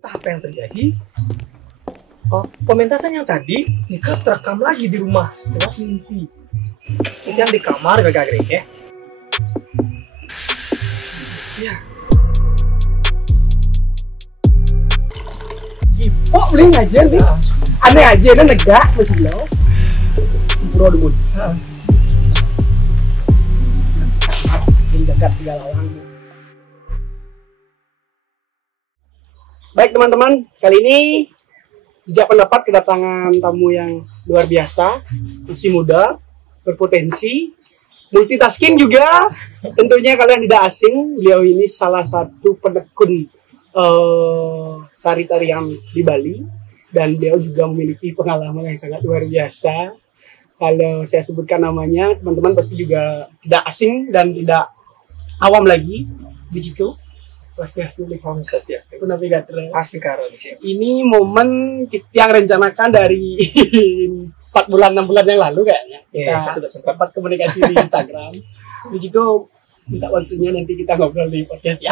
Entah apa yang terjadi. Pementasan yang tadi Nika terekam lagi di rumah lewat mimpi. Itu yang di kamar gak ya? Ya. Kok beli ngajar nih? Aneh aja, ada negak masih lo. Bro dulu. Menjaga tiga lawang. Baik teman-teman, kali ini Jejak Pendapat kedatangan tamu yang luar biasa, masih muda, berpotensi, multitasking juga. Tentunya kalian tidak asing, beliau ini salah satu penekun tari-tarian di Bali, dan beliau juga memiliki pengalaman yang sangat luar biasa. Kalau saya sebutkan namanya, teman-teman pasti juga tidak asing dan tidak awam lagi. Bijiko Swastiastu, Om Swastiastu. Navigator. Pasti karo Cik. Ini momen yang rencanakan dari 4 bulan 6 bulan yang lalu kayaknya. Kita sudah sempat komunikasi di Instagram. Bijiko minta waktunya, nanti kita ngobrol di podcast.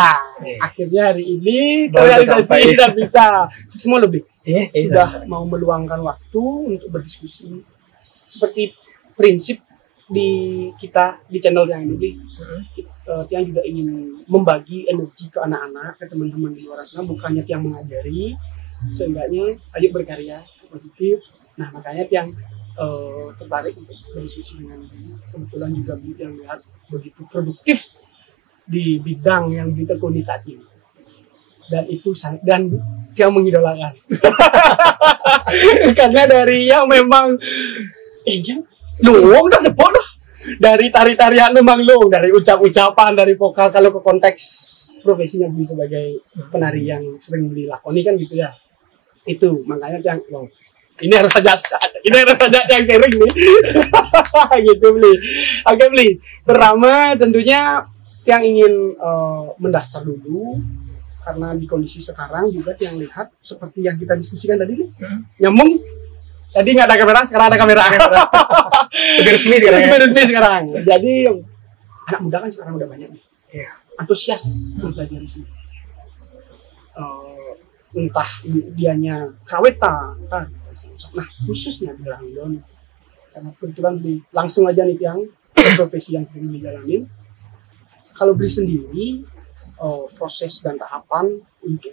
Akhirnya hari ini terrealisasi dan bisa semua lebih. Sudah mau meluangkan waktu untuk berdiskusi. Seperti prinsip di kita di channel yang ini, yang juga ingin membagi energi ke anak-anak, ke teman-teman di luar sana, bukannya yang mengajari, seenggaknya ayo berkarya positif. Nah, makanya yang tertarik untuk berdiskusi dengan dia. Kebetulan juga yang lihat begitu produktif di bidang yang ditekuni saat ini, dan itu sangat, dan yang mengidolakan karena dari yang memang luang dah depok dah, dari tari-tarian memang luang, dari ucap-ucapan, dari vokal. Kalau ke konteks profesinya beli sebagai penari yang sering dilakoni kan gitu ya, itu makanya yang ini harus saja yang sharing nih. Gitu beli. Oke beli. Pertama tentunya yang ingin mendasar dulu, karena di kondisi sekarang juga yang lihat seperti yang kita diskusikan tadi nih, nyambung. Tadi nggak ada kamera, sekarang ada kamera. Lebih resmi sekarang. Lebih resmi sekarang. Jadi anak muda kan sekarang udah banyak nih, antusias mempelajari seni. Entah dianya kraweta, nah khususnya di Rangdon, karena kebetulan langsung aja nih yang profesi yang sering dijalanin. Kalau beli sendiri, proses dan tahapan untuk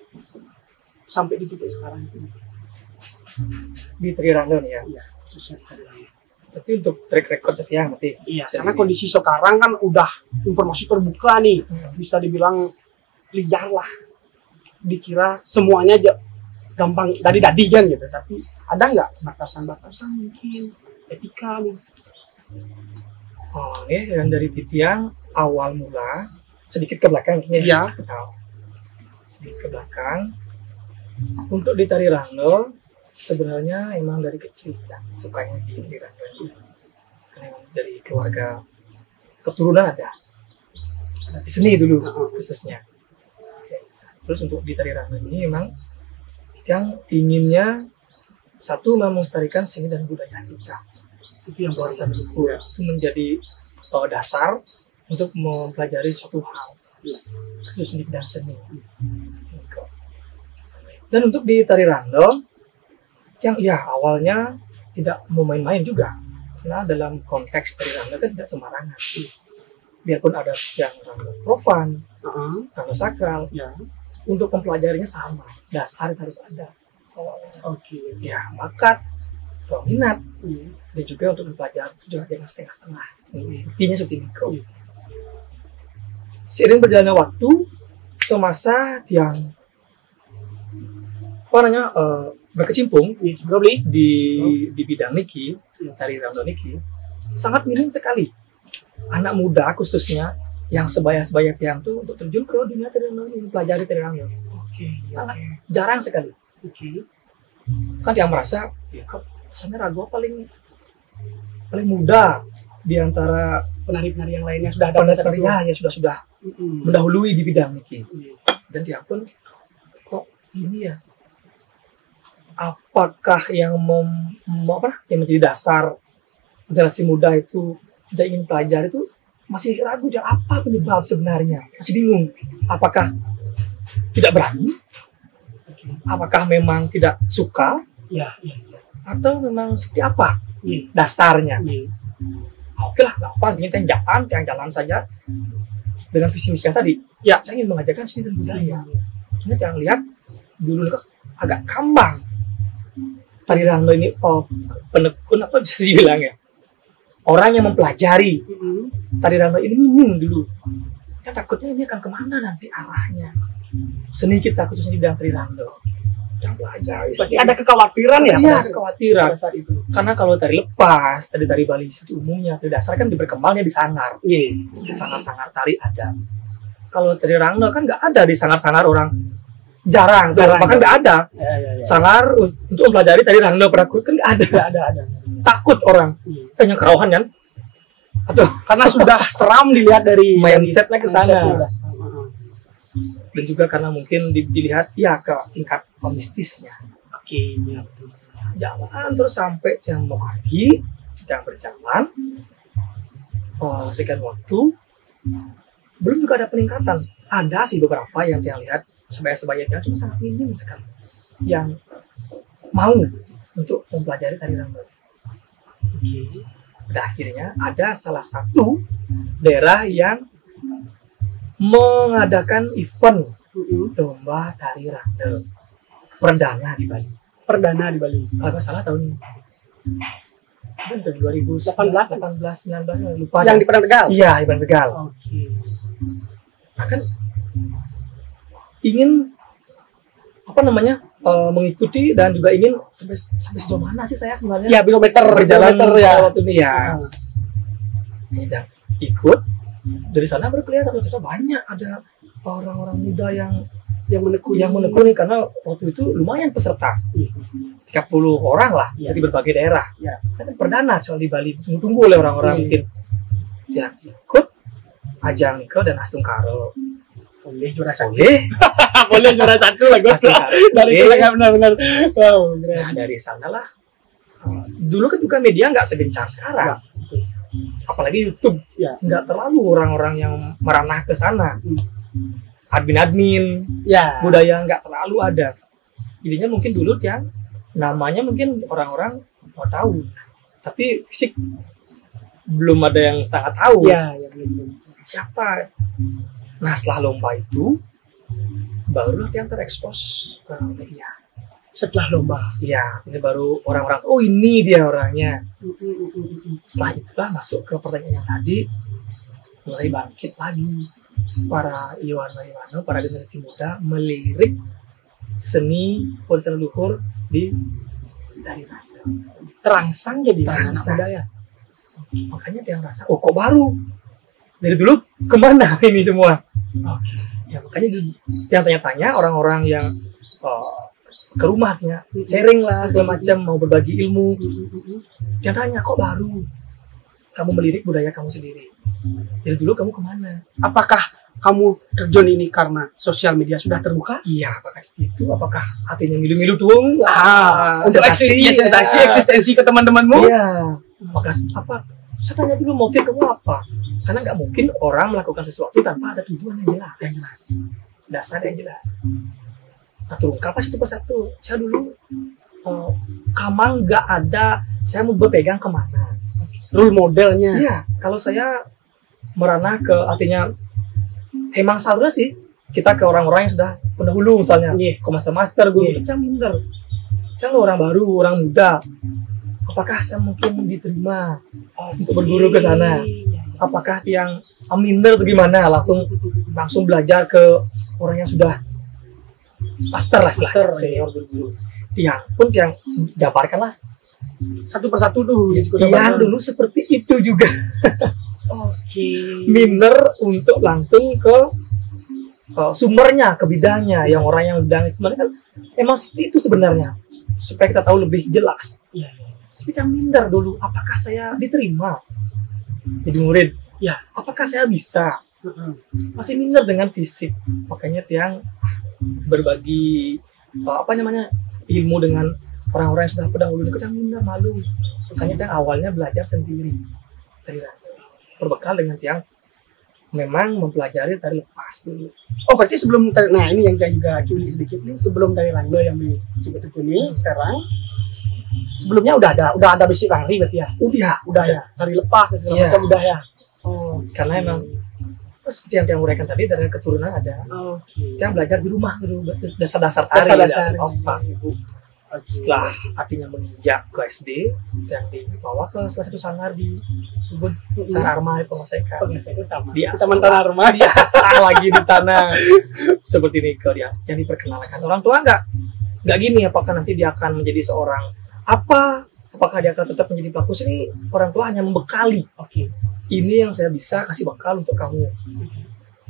sampai di titik sekarang itu Di Tari Rangdon ya? Iya, khususnya di Tari Rangdon. Berarti untuk track record yang berarti? Iya, karena kondisi sekarang kan udah informasi terbuka nih, bisa dibilang liar lah. Dikira semuanya aja gampang dadi kan gitu, tapi ada nggak batasan-batasan mungkin etika nih? Yang dari Titiang awal mula sedikit ke belakang ini. Iya. Sedikit ke belakang. Untuk di Tari Rangdon sebenarnya emang dari kecil ya, sukanya di Tari Rangdon. Karena dari keluarga keturunan ada di seni dulu khususnya. Terus untuk di Tari Rangdon ini memang yang inginnya satu memang melestarikan seni dan budaya kita. Itu yang warisan leluhur. Itu menjadi dasar untuk mempelajari suatu hal, khususnya di bidang seni. Dan untuk di Tari Rangdon yang awalnya tidak mau main-main juga, karena dalam konteks Tari Rangdon kan tidak sembarangan. Biarpun ada yang Rangdon profan, Rangdon sakral, untuk mempelajarinya sama, dasar harus ada. Bakat, minat, dan juga untuk mempelajari itu juga jangan setengah-setengah. Intinya seperti itu. Seiring berjalannya waktu, semasa yang berkecimpung di bidang niki, Tari Rangdon niki, sangat minim sekali anak muda khususnya yang sebaya-sebaya tiang tuh untuk terjun ke dunia Tari Rangdon ini, mempelajari Tari Rangdon. Sangat jarang sekali. Kan yang merasa kesannya Rago paling muda di antara penari-penari yang lainnya, sudah ada penari sudah mendahului di bidang niki. Dan dia pun kok ini ya, apakah yang menjadi dasar generasi muda itu tidak ingin belajar, itu masih ragu ya, apa penyebab sebenarnya, masih bingung, apakah tidak berani Apakah memang tidak suka Ya. atau memang seperti apa Iya. dasarnya? Iya. Oke lah, nggak apa, ini yang jalan saja dengan visi misi yang tadi. Ya. Saya ingin mengajarkan seni dan budaya. Ini yang lihat dulu itu agak kambang. Tari Rangno ini penekun apa bisa dibilang ya? Orang yang mempelajari Tari Rangno ini minim dulu. Kita takutnya ini akan kemana nanti arahnya? Seni kita khususnya di bidang Tari Rangno. Yang pelajari. Berarti ada kekhawatiran ya? Iya, kekhawatiran. Pada saat itu. Karena kalau tari lepas, tari Bali itu umumnya tari dasar kan berkembangnya di sanggar. Iya. Sangar-sangar tari ada. Kalau Tari Rangno kan nggak ada di sangar-sangar orang. Jarang. Bahkan nggak ada. Ya. Sangar untuk mempelajari Tari Rangno Praku kan nggak ada. Ada. Takut orang. Kayaknya kerauhan kan? Aduh, Karena sudah seram dilihat dari mindsetnya ke sana. mindsetnya. Dan juga karena mungkin dilihat ya ke tingkat mistisnya. Oke, ya. Jalan terus sampai jam pagi, sedang berjalan. Sekian waktu, belum juga ada peningkatan. Ada sih beberapa yang saya lihat sebaya-sebayanya cuma sangat minim sekali yang mau untuk mempelajari tari Rangno. Oke. Pada akhirnya ada salah satu daerah yang mengadakan event lomba tari Rangno perdana di Bali. Perdana di Bali. Kalau nggak salah tahun 2018, 19, lupa. Yang di Padang Tegal. Iya, di Padang Tegal. Oke. Nah, kan ingin mengikuti dan juga ingin sampai sejauh mana sih saya sebenarnya? Ya, berjalan ya. waktu ini ya. Dan ikut dari sana baru kelihatan ternyata banyak ada orang-orang muda yang menekuni karena waktu itu lumayan peserta. 30 orang lah dari berbagai daerah. Ya. Kan perdana soal di Bali ditunggu oleh orang-orang mungkin. Ya, ikut ajang Niko dan Astung Karo. Boleh juara satu. Boleh juara satu lah gue. Astung Karo. Dari itu kan benar-benar. Wow, Nah, dari sanalah. Dulu kan juga media nggak segencar sekarang. Apalagi YouTube. Ya. Nggak terlalu orang-orang yang meranah ke sana. Admin Ya. budaya nggak terlalu ada. Jadinya mungkin dulu yang namanya mungkin orang-orang mau tahu, tapi fisik belum ada yang sangat tahu Ya, belum. siapa. Nah, setelah lomba itu barulah yang terekspos ke media. Setelah lomba. Iya, ini baru orang-orang, oh ini dia orangnya. Setelah itulah masuk ke pertanyaan yang tadi, mulai bangkit lagi para Iwana, para generasi muda melirik seni warisan leluhur dari Rangno. Terangsang jadi anak Terangsang. budaya. Makanya dia ngerasa, oh kok baru? Dari dulu kemana ini semua? Oke. Ya makanya dia tanya-tanya orang-orang yang ke rumahnya, sharing lah segala macam, mau berbagi ilmu. Dia tanya, kok baru? Kamu melirik budaya kamu sendiri. Dari dulu kamu kemana? Apakah kamu terjun ini karena sosial media sudah terbuka? Iya, apakah seperti itu? Apakah hatinya milu-milu tuh? Untuk sensasi eksistensi ke teman-temanmu? Iya. Apakah apa? Saya tanya dulu motif kamu apa? Karena nggak mungkin orang melakukan sesuatu tanpa ada tujuan yang jelas. Dasar yang jelas. Nah, terungkap satu persatu. Saya dulu kamang nggak ada. Saya mau berpegang kemana? Role modelnya. Iya. Kalau saya merana ke artinya emang seharusnya sih kita ke orang-orang yang sudah pendahulu misalnya, ke master-master, guru, jangan minder. Jangan orang baru, orang muda. Apakah saya mungkin diterima untuk berguru ke sana? Apakah yang minder atau gimana? Langsung belajar ke orang yang sudah master lah, senior berguru. Yang pun yang jabarkanlah satu persatu tuh. Yang dulu seperti itu juga. Oke. Minder untuk langsung ke sumbernya, ke bidangnya, yang orang yang bidang sebenarnya kan emang seperti itu sebenarnya, supaya kita tahu lebih jelas. Iya. Tapi jangan minder dulu, apakah saya diterima jadi murid? Ya. Apakah saya bisa? Masih minder dengan fisik, makanya yang berbagi ilmu dengan orang-orang yang sudah pendahulu itu jangan minder, malu. Makanya yang awalnya belajar sendiri dari berbekal dengan yang memang mempelajari tari lepas dulu. Oh, berarti sebelum nah ini yang saya juga curi sedikit nih, sebelum tari rangdo yang coba tekuni sekarang, sebelumnya udah ada basic tari berarti ya? Udah ya. Tari lepas dan segala macam udah ya. Oh, karena emang seperti yang uraikan tadi dari keturunan ada. Yang belajar di rumah dulu dasar-dasar tari. Dasar-dasar. Ibu. Setelah artinya menginjak ke SD dan dibawa ke salah satu sanggar di Ubud, Sanggar Arma di Pengesekan. Pengesekan sama. Di Teman Arma biasa lagi di sana. Seperti ini ke dia yang diperkenalkan. Orang tua nggak gini, apakah nanti dia akan menjadi seorang apakah dia akan tetap menjadi pelaku seni? Orang tua hanya membekali. Ini yang saya bisa kasih bekal untuk kamu.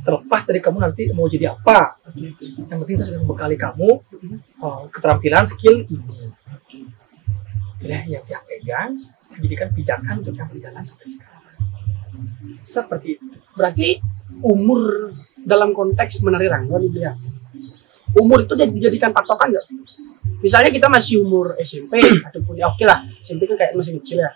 Terlepas dari kamu nanti mau jadi apa, yang penting saya sudah membekali kamu keterampilan, skill ini. Itulah yang dia pegang, jadikan pijakan untuk yang berjalan sampai sekarang. Seperti itu. Berarti umur dalam konteks menari rangdo nih ya. Umur itu dijadikan patokan nggak? Misalnya kita masih umur SMP ataupun ya oke lah, SMP kan kayak masih kecil ya.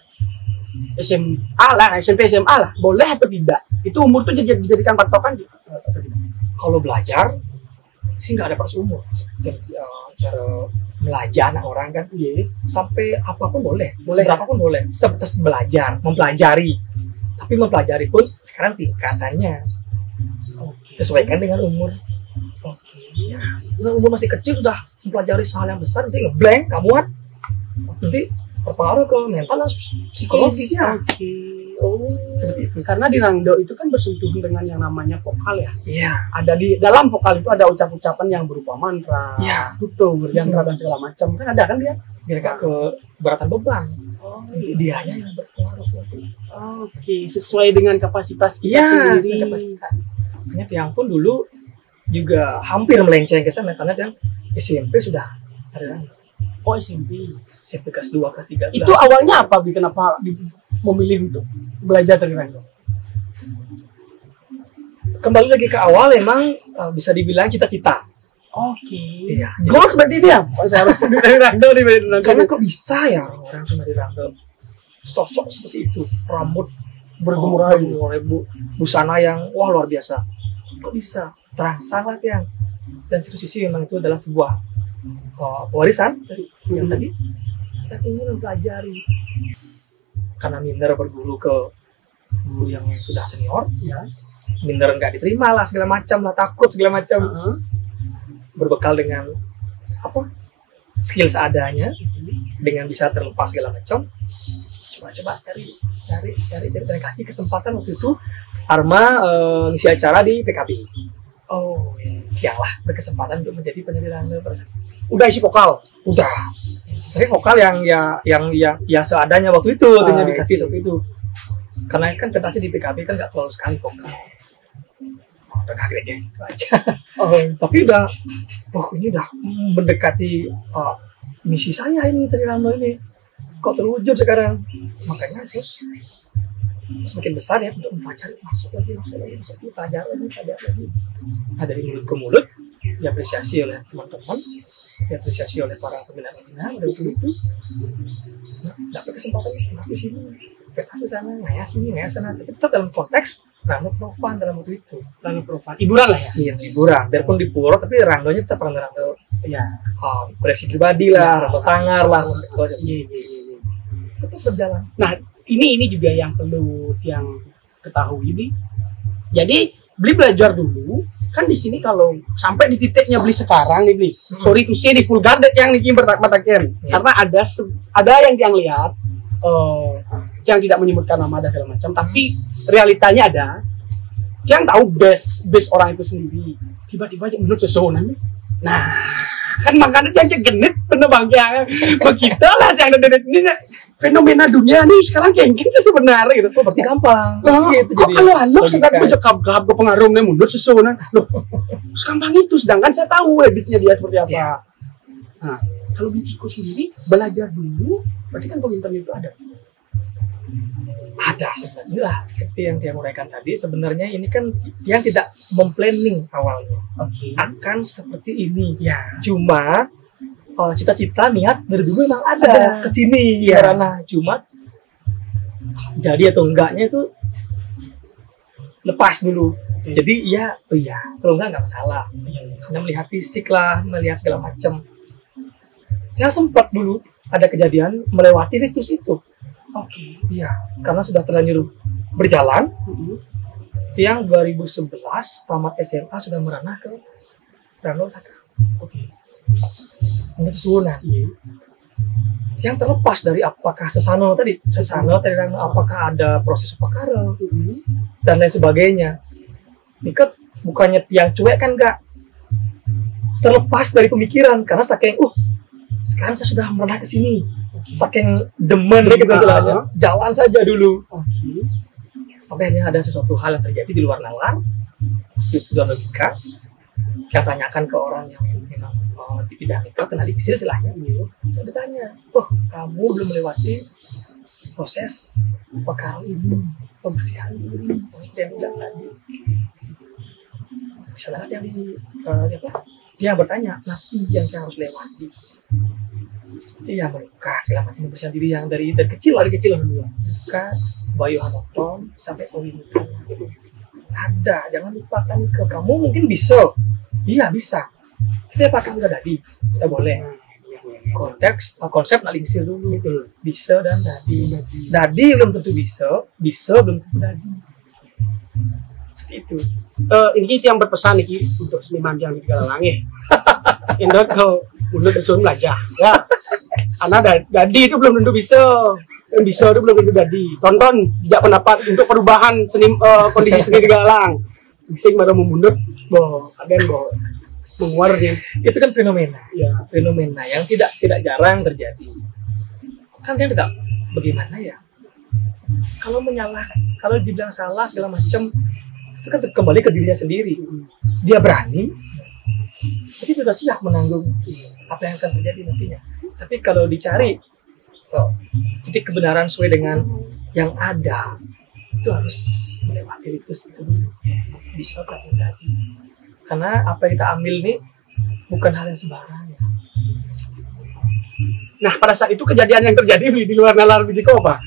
SMA lah, SMP SMA lah, boleh atau tidak? Itu umur tuh dijadikan patokan gitu atau tidak? Kalau belajar sih nggak ada batas umur. Cara belajar anak orang kan, sampai apapun boleh, berapapun boleh. Sebatas belajar, mempelajari. Tapi mempelajari pun sekarang tingkatannya sesuaikan dengan umur. Ya, umur masih kecil sudah mempelajari hal yang besar, nanti ngeblank kamuan, nanti berpengaruh ke mental dan psikologisnya. Seperti itu. Karena di rangdo itu kan bersentuhan dengan yang namanya vokal ya. Iya. Ada di dalam vokal itu ada ucap-ucapan yang berupa mantra, tutur, yantra dan segala macam. Kan ada kan dia? Mereka ke beratan beban. Dianya yang berpengaruh. Sesuai dengan kapasitas kita sendiri. Makanya Tiang pun dulu juga hampir melenceng ke sana karena dia SMP sudah ada rangdo. Oh, SMP kelas 2, kelas 3. Itu awalnya apa? Kenapa memilih untuk belajar dari rangdo? Kembali lagi ke awal, emang bisa dibilang cita-cita. Iya. Gue seperti ini ya? Saya harus dari rangdo nih. Karena kok bisa ya orang dari rangdo sosok seperti itu, rambut bergemurai, busana yang luar biasa. Kok bisa? Terangsang lah yang. Dan satu sisi memang itu adalah sebuah warisan dari yang tadi. Kita ingin mempelajari. Karena minder berguru ke guru yang sudah senior, minder nggak diterima lah segala macam lah, takut segala macam. Berbekal dengan skill seadanya, dengan bisa terlepas segala macam. Coba cari dan kasih kesempatan waktu itu Arma ngisi acara di PKB. Lah berkesempatan untuk menjadi penyanyi rangdo. Udah isi vokal? Udah. Tapi vokal yang seadanya waktu itu, artinya dikasih seperti itu. Karena kan pentasnya di PKB kan nggak terlalu sekali vokal. Udah kaget ya, itu aja. Tapi ini udah mendekati misi saya ini dari rangdo ini. Kok terwujud sekarang? Makanya terus semakin besar ya untuk mempelajari, masuk lagi, belajar lagi. Nah, dari mulut ke mulut diapresiasi oleh teman-teman, diapresiasi oleh para pembina-pembina pada waktu itu. Dapat kesempatan mas di sini, pentas di sana, ngaya sini, ngaya sana. Tapi tetap dalam konteks rangdo profan dalam waktu itu. Rangdo profan, hiburan lah ya? Iya, hiburan. Biarpun di puro, tapi rangdonya tetap rangdo koleksi pribadi lah, rangdo sangar lah, musik tetap berjalan. Nah, ini juga yang perlu yang ketahui ini. Jadi beli belajar dulu. Kan di sini kalau sampai di titiknya beli sekarang nih beli. Sorry to say di full guarded yang nih bertak-bertakin. Karena ada yang lihat yang tidak menyebutkan nama dan segala macam, tapi realitanya ada yang tahu base orang itu sendiri. Tiba-tiba aja menurut sesuatu. Nah, kan makanya yang genit bener bang ya. Begitu lah yang ada ini fenomena dunia nih sekarang kayak gini sih sebenarnya gitu. Berarti gampang. Gitu jadi. Kalau sedang menjekap ke pengaruh nih mundur sesuatu. Loh, segampang itu. Sedangkan saya tahu habitnya dia seperti apa. Nah, kalau Bichiko sendiri belajar dulu, berarti kan pengintern itu ada. Ada sebenarnya seperti yang dia uraikan tadi. Sebenarnya ini kan yang tidak memplanning awalnya. Akan seperti ini. Cuma cita-cita niat dari dulu memang ada kesini karena cuma jadi atau enggaknya itu lepas dulu. Jadi iya, oh iya, kalau nggak masalah. Hanya melihat fisik lah, melihat segala macam. Ya sempat dulu ada kejadian melewati ritus itu. Oke. Iya, karena sudah terlanjur berjalan. Tiang 2011 tamat SMA sudah merana ke Rano Sakra. Oke. Ini susunan. Yang terlepas dari apakah sesano tadi, apakah ada proses upakara dan lain sebagainya. Ini bukannya tiang cuek kan, enggak, terlepas dari pemikiran karena saking sekarang saya sudah pernah ke sini, saking demen gitu istilahnya, jalan saja dulu. Sampai akhirnya ada sesuatu hal yang terjadi di luar nalar, itu sudah logika. Kita tanyakan ke orang yang memang di bidang itu, kenal iksir istilahnya, saya ditanya, kamu belum melewati proses upakara ini, pembersihan ini, seperti yang bilang tadi. Misalnya yang dia bertanya, napi yang saya harus lewati, seperti yang meluka segala macam pembersihan diri yang dari kecil dulu, luka, bayu hanoton sampai pemilikan. Ada, jangan lupakan ke kamu mungkin bisa, iya bisa. Tapi apakah udah dadi? Tidak boleh. Konsep nak lingsir dulu. Bisa dan dadi. Dadi belum tentu bisa belum tentu dadi. Seperti itu. Ini yang berpesan nih untuk seniman yang di Galangi. Indra kalau untuk disuruh belajar, ya. Karena dadi itu belum tentu bisa. Yang bisa itu belum tentu dadi. Tonton tidak pendapat untuk perubahan kondisi seni di Galang. Sing baru memundut, menguarnya. Itu kan fenomena, fenomena yang tidak jarang terjadi. Kan dia tidak bagaimana ya? Kalau menyalahkan, kalau dibilang salah segala macam, itu kan kembali ke dirinya sendiri. Dia berani, jadi sudah siap menanggung apa yang akan terjadi nantinya. Tapi kalau dicari titik kebenaran sesuai dengan yang ada, itu harus melewati itu bisa terjadi. Karena apa yang kita ambil ini bukan hal yang sembarangan. Nah, pada saat itu kejadian yang terjadi di luar nalar Bijiko apa?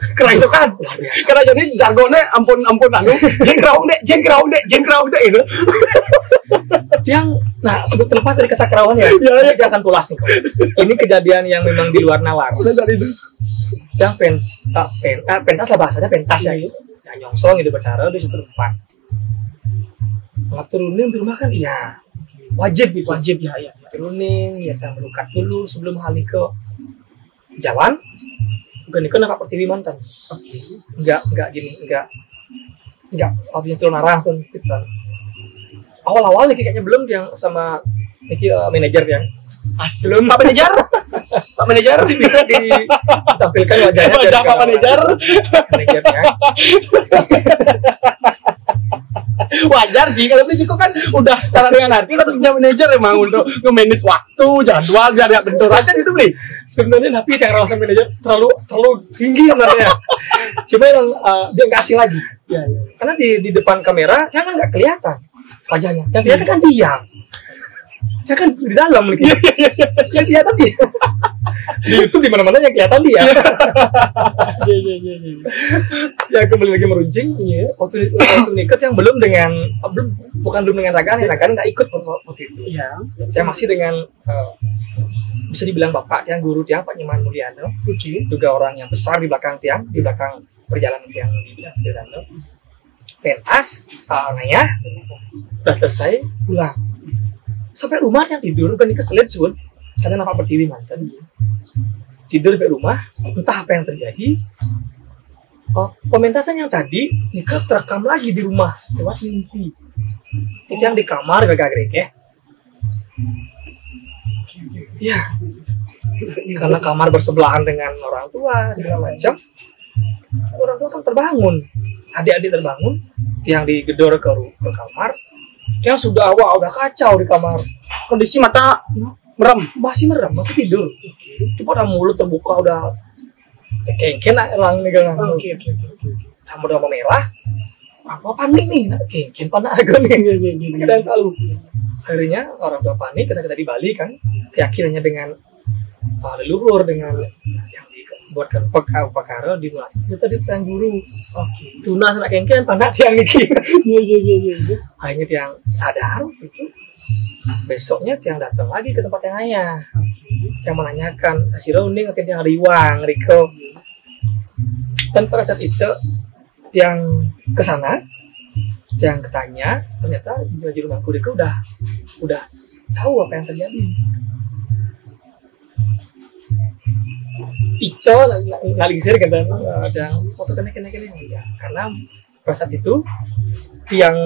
Kerasukan. Karena jadi jargonnya ampun jengkrau dek itu. Nah, sebut terlepas dari kata kerawan ya. Dia akan tulas nih. Ini kejadian yang memang di luar nalar. Yang pentas lah bahasanya, pentas ya. Yang nyongsong itu bercara di situ tempat. Kalau turunin di rumah kan iya wajib ya. Turunin ya kan melukat dulu sebelum hali ke jalan. Bukan itu nampak pertiwi mantan. Enggak artinya turun arah tuh gitu. Awal-awal kayaknya belum yang sama manajer yang belum Pak manajer bisa ditampilkan wajahnya wajah Pak manajernya. Wajar sih kalau Bijiko kan udah setara dengan artis harus punya manajer emang untuk nge-manage waktu, jadwal, biar benturan kan itu beli. Sebenarnya tapi yang rasa manajer terlalu tinggi sebenarnya. Coba yang dia kasih lagi. Ya. Karena di depan kamera dia kan nggak kelihatan wajahnya. Yang kelihatan kan dia. Dia kan di dalam lagi. Yang kelihatan dia. Di YouTube di mana-mana yang kelihatan dia. Ya kembali lagi meruncing. Waktu nikah yang belum dengan Ragan nggak ikut waktu itu. Yang masih dengan bisa dibilang bapak Tiang, guru Tiang, Pak Nyoman Mulyano. Juga orang yang besar di belakang Tiang, di belakang perjalanan Tiang di bidang Mulyano. Pentas, Naya, udah selesai, pulang. Sampai rumah yang tidur, kan ini keselit sun, karena nampak pertiwi mantan. Tidur sampai rumah, entah apa yang terjadi. Pementasan yang tadi, nikah terekam lagi di rumah, lewat mimpi. Itu yang di kamar, gagak-gagak ya. Ya, karena kamar bersebelahan dengan orang tua, segala macam. Orang tua kan terbangun, adik-adik terbangun, yang digedor ke kamar. Yang sudah kacau di kamar. Kondisi mata masih tidur. Cuma udah mulut terbuka, udah kengken elang nih kan. Sama udah merah. Apa panik nih? Kengken panik agak nih. Kita yang tahu. Akhirnya orang tua panik karena kita di Bali kan. Keyakinannya dengan leluhur, dengan yang di buatkan pakaro di luar itu tadi perang guru Oke. tuna sama kengken panak tiang iki Iya. akhirnya tiang sadar gitu besoknya tiang datang lagi ke tempat yang ayah yang menanyakan si Roni akhirnya tiang riwang Riko dan pada saat itu tiang kesana tiang ketanya ternyata di rumahku Riko udah tahu apa yang terjadi. Ico ngalisir kata ada foto kena ya karena pada saat itu tiang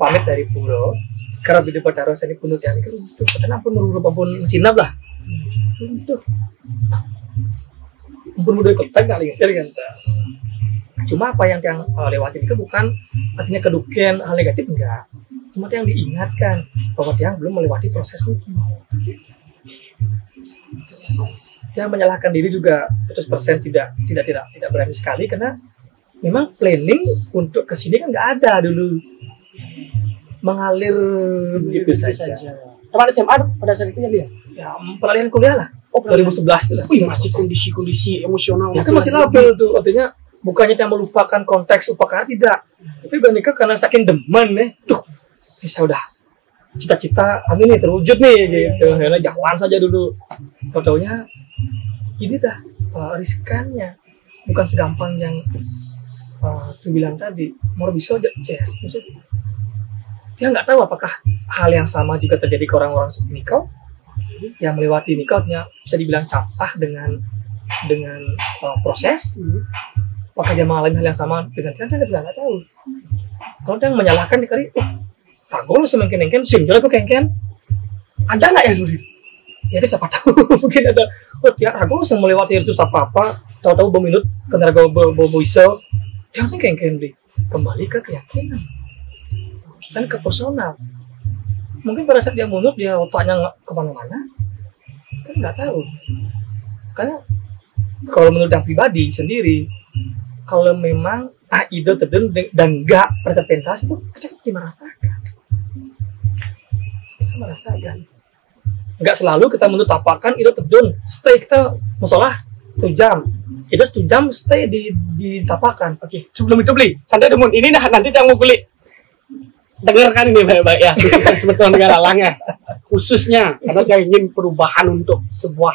pamit dari puro karena video pada rosa ini penuh tiang itu karena pun merupakan sinap lah itu pun mudah kontak ngalisir kata cuma apa yang tiang lewatin itu bukan artinya kedukian hal negatif enggak cuma tiang diingatkan bahwa tiang belum melewati proses itu. Yang menyalahkan diri juga 100% tidak berani sekali karena memang planning untuk kesini kan nggak ada dulu mengalir begitu saja. Teman SMA pada saat itu ya? Ya peralihan kuliah lah. 2011 itu lah. Wih, masih kondisi emosional. Ya kan masih labil tuh artinya bukannya yang melupakan konteks upacara tidak. Tapi bernikah karena saking demen nih. Tuh bisa udah cita-cita amin nih terwujud nih gitu. Karena jalan saja dulu. Fotonya ini dah riskannya bukan segampang yang tuh bilang tadi mau bisa aja dia nggak tahu apakah hal yang sama juga terjadi ke orang-orang seperti Niko yang melewati Niko-nya bisa dibilang capah dengan proses apakah dia mengalami hal yang sama dengan dia juga nggak tahu kalau dia menyalahkan di kali ragu lu semengken-engken singgul aku kengken ada nggak ya Zuri? Ya siapa tahu mungkin ada ya aku langsung melewati itu apa tahu-tahu berminut kena bawa iso dia langsung kengken kembali ke keyakinan dan ke personal mungkin pada saat dia mundur dia otaknya kemana-mana kan nggak tahu karena kalau menurut yang pribadi sendiri kalau memang ide terden dan nggak presentasi itu kita merasakan nggak selalu kita menurut tapakan itu terjun stay kita musola 1 jam itu 1 jam stay di tapakan. Oke, sebelum itu beli santai demun ini nanti yang mau kulik dengarkan ini baik-baik ya khususnya sebetulnya negara lang ya khususnya karena dia ingin perubahan untuk sebuah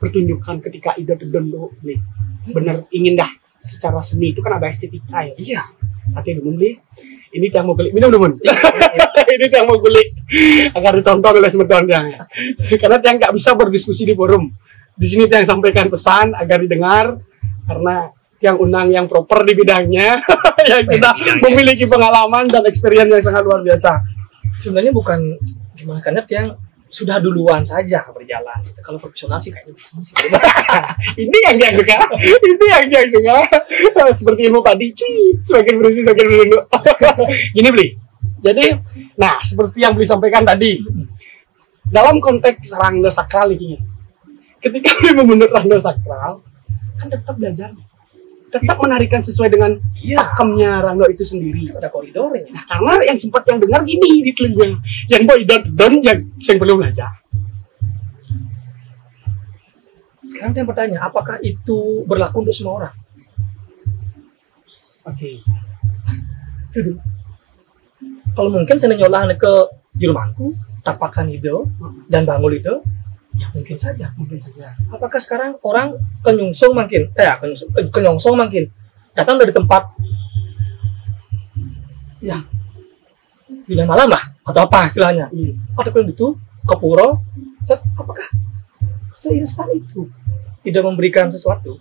pertunjukan ketika ide terjun tuh nih bener ingin dah secara seni itu kan ada estetika ya iya santai demun beli ini yang mau kulik minum demun ini yang mau kulik agar ditonton oleh sebetulnya karena yang nggak bisa berdiskusi di forum di sini yang sampaikan pesan agar didengar karena yang undang yang proper di bidangnya yang sudah memiliki pengalaman dan experience yang sangat luar biasa sebenarnya bukan gimana karena yang sudah duluan saja berjalan kalau profesional sih kayaknya ini yang dia suka seperti ilmu padi semakin bersih semakin berunduk gini beli jadi nah seperti yang beli sampaikan tadi dalam konteks rangda sakral ini ketika beli membentuk rangda sakral kan tetap belajar tetap menarikan sesuai dengan pakemnya rangda itu sendiri ada koridornya nah, karena yang sempat yang dengar gini di telinga yang boy don yang perlu belajar sekarang saya bertanya apakah itu berlaku untuk semua orang oke. Itu kalau mungkin saya nyolahan ke Jermanku tapakan itu dan bangun itu ya mungkin saja apakah sekarang orang kenyongsong makin datang dari tempat ya bila malam lah atau apa istilahnya atau kalau itu ke pura apakah seinstan itu tidak memberikan sesuatu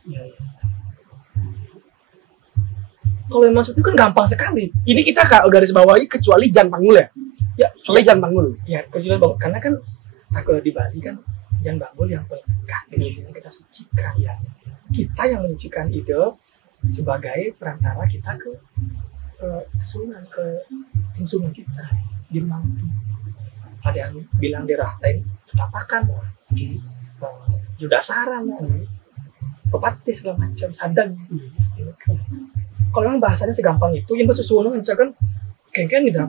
kalau memang itu kan gampang sekali ini kita garis bawahi kecuali Jan Panggul ya kecuali Jan Panggul ya kecuali karena kan aku di Bali kan Jan Panggul yang ini yang kita sucikan ya kita yang menyucikan ide sebagai perantara kita ke susunan ke sungsungan kita di rumah itu ada yang bilang di rahtain tapakan di judasaran pepatis segala macam sadang kalau memang bahasanya segampang itu yang bersusunan misalkan kengken gitu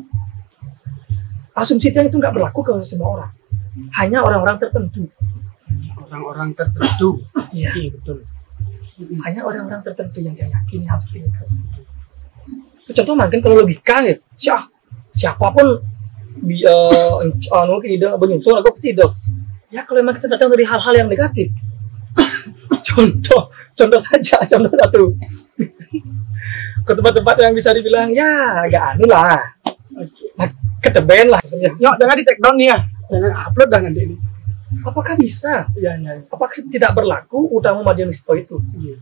asumsi itu nggak berlaku ke semua orang hanya orang-orang tertentu iya betul Hanya orang-orang tertentu yang dia yakini hal seperti itu. Contoh mungkin kalau logika ya, siapapun ide menyusul aku tidak. Ya kalau memang kita datang dari hal-hal yang negatif. contoh saja, contoh satu. Ke tempat-tempat yang bisa dibilang ya agak anu lah. Nah, keteben lah. Yuk, jangan di take down nih ya. Jangan upload dah nanti ini. Apakah bisa? Ya. Apakah tidak berlaku utama Madya Nisto itu? Ya.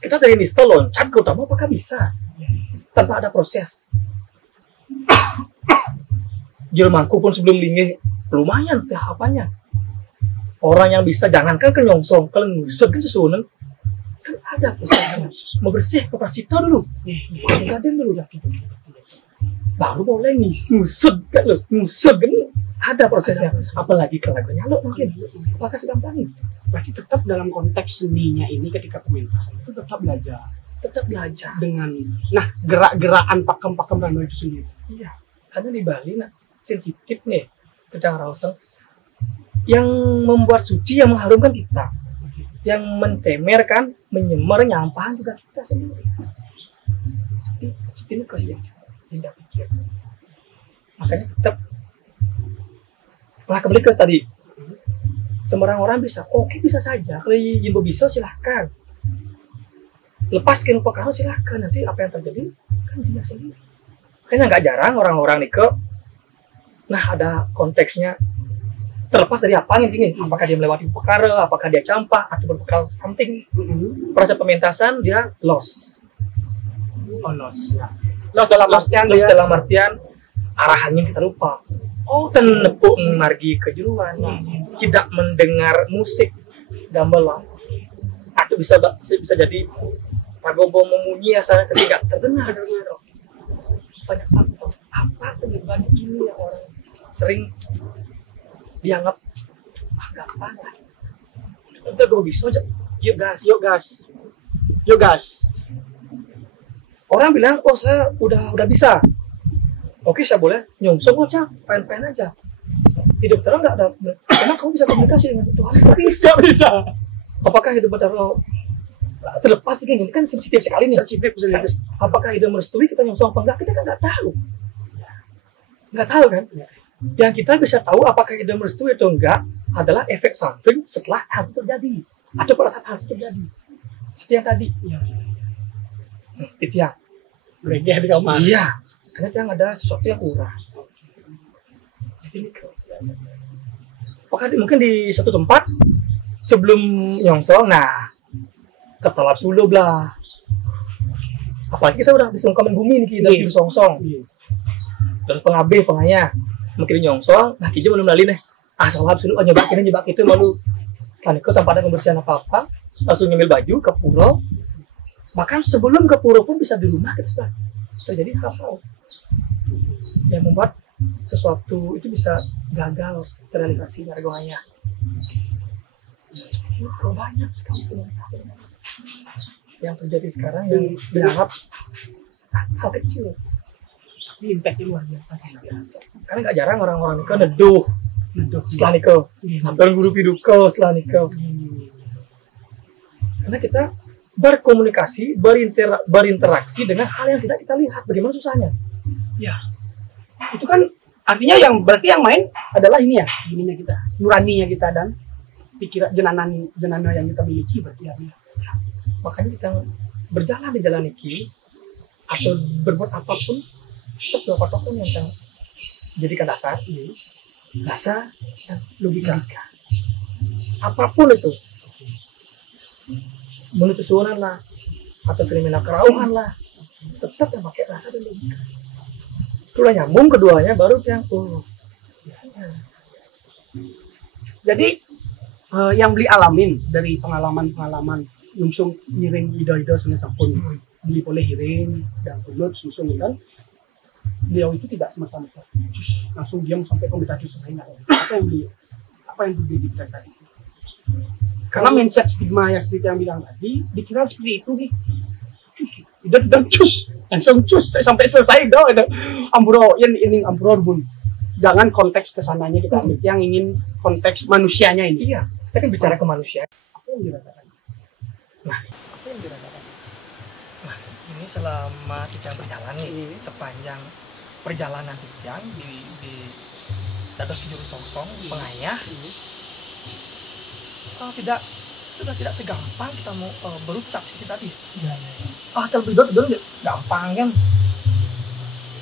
Kita dari Nisto loncat ke utama, apakah bisa? Ya. Tanpa ada proses. Jelmangku pun sebelum linggih lumayan tahapannya. Orang yang bisa jangankan ke nyongsong, kalau ngusut kan sesuatu kan ada prosesnya. Mau bersih ke prasito dulu. Gaden dulu ya gitu. Baru boleh ngusut kan lo, ngusut kan ada prosesnya. Apalagi kalau nyalok mungkin. Apakah segampang itu? Berarti tetap dalam konteks seninya ini ketika komentar itu tetap belajar dengan gerak-gerakan pakem-pakem Rano itu sendiri. Iya, karena di Bali sensitif nih kedang rauseng yang membuat suci, yang mengharumkan kita, yang mentemerkan, menyemar, nyampahan juga kita sendiri. Seperti ini kok yang tidak pikir. Makanya tetap kembali ke tadi. Sembarang orang bisa, oke bisa saja. Kalau Jimbo bisa silahkan. Lepaskan upah silahkan. Nanti apa yang terjadi kan dia sendiri. Kayaknya nggak jarang orang-orang nih ada konteksnya terlepas dari apa yang ingin. Apakah dia melewati perkara, apakah dia campah atau berbekal something. Proses pementasan dia loss. Loss ya. Loss dalam artian arah angin kita lupa. Tenepuk margi kejuruan, tidak mendengar musik gamelan, atau bisa jadi pagobo memunyi asalnya ketika terdengar. Banyak faktor. Apa penyebab ini yang orang sering dianggap gampang lah. Untuk gue bisa aja, yuk gas. Orang bilang, saya udah bisa. Oke, saya boleh nyongsong aja, pengen aja. Hidup terang nggak ada. Emang kamu bisa komunikasi dengan Tuhan? Bisa. Apakah hidup terang terlepas ini kan sensitif sekali nih. Sensitif. Apakah hidup merestui kita nyongsong apa enggak? Kita kan nggak tahu. Nggak tahu kan? Yang kita bisa tahu apakah hidup merestui atau enggak adalah efek samping setelah hal itu terjadi atau pada saat hal itu terjadi. Seperti yang tadi. Titiang. Mereka di kamar. Iya. Karena yang ada sesuatu yang kurang. Apakah mungkin di satu tempat sebelum nyongsong, ketalap sulub lah. Apalagi kita udah di sungkaman bumi nih kita di songsong. Terus penganya mungkin nyongsong, kita belum lalin salap sulub, nyebak itu malu. Kan itu tanpa ada pembersihan apa-apa, langsung ngambil baju ke pura. Bahkan sebelum ke pura pun bisa di rumah kita sudah terjadi hal-hal yang membuat sesuatu itu bisa gagal terrealisasi harganya. Banyak sekali yang terjadi sekarang yang dianggap hal kecil, tapi impactnya luar biasa. Karena nggak jarang orang-orang itu neduh setelah nikah, hampir guru piduka setelah nikah. Karena kita berkomunikasi, berinteraksi dengan hal yang tidak kita lihat. Bagaimana susahnya? Ya, itu kan artinya berarti yang main adalah ininya kita, nuraninya kita dan pikiran jenana yang kita miliki berarti ya. Makanya kita berjalan di jalan ini atau berbuat apapun, tetap apapun yang kita jadikan dasar dan logika. Apapun itu. Menurut susunan lah atau kriminal kerauhan lah, tetap yang pakai rasa dan logika. Itulah nyambung keduanya baru yang Jadi yang beli alamin dari pengalaman nyungsung hiring ida sudah sampun beli boleh hiring dan kunut susun kan beliau itu tidak semata-mata langsung diam sampai komentar selesai nggak apa yang beli di dasar itu. Karena mindset stigma yang seperti yang bilang tadi, dikira seperti itu nih. Cus, langsung cus sampai selesai dong. Ampuro, ini ampuro bun. Jangan konteks kesananya kita ambil, yang ingin konteks manusianya ini. Iya, kita kan bicara ke manusia. Apa yang dirasakan? Nah, apa yang dirasakan? Nah, ini selama Kijang berjalan nih, sepanjang perjalanan Kijang di Dados Juru Songsong pengayah, tidak sudah tidak segampang kita mau berucap seperti tadi. Terlebih dulu gampang kan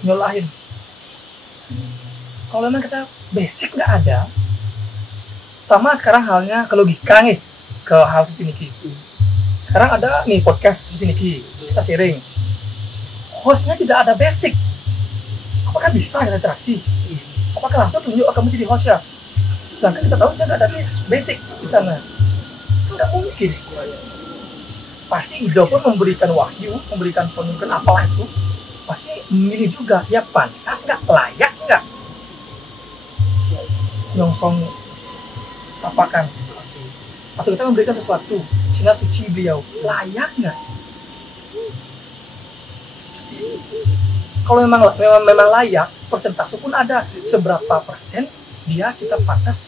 nyolahin. Kalau memang kita basic nggak ada, sama sekarang halnya ke logika nih, ke hal seperti ini. Sekarang ada nih podcast seperti ini, kita sharing. Hostnya tidak ada basic, apakah bisa kita interaksi? Apakah langsung tunjuk kamu jadi host ya? Sedangkan kita tahu dia nggak ada basic di sana. Nggak mungkin. Pasti Ido pun memberikan wahyu, memberikan penunjukan apalah itu, pasti memilih juga ya pantas nggak, layak nggak Nyongsong apakan, atau kita memberikan sesuatu sinar suci beliau, layak nggak? Kalau memang layak, persentase pun ada, seberapa persen dia kita pantas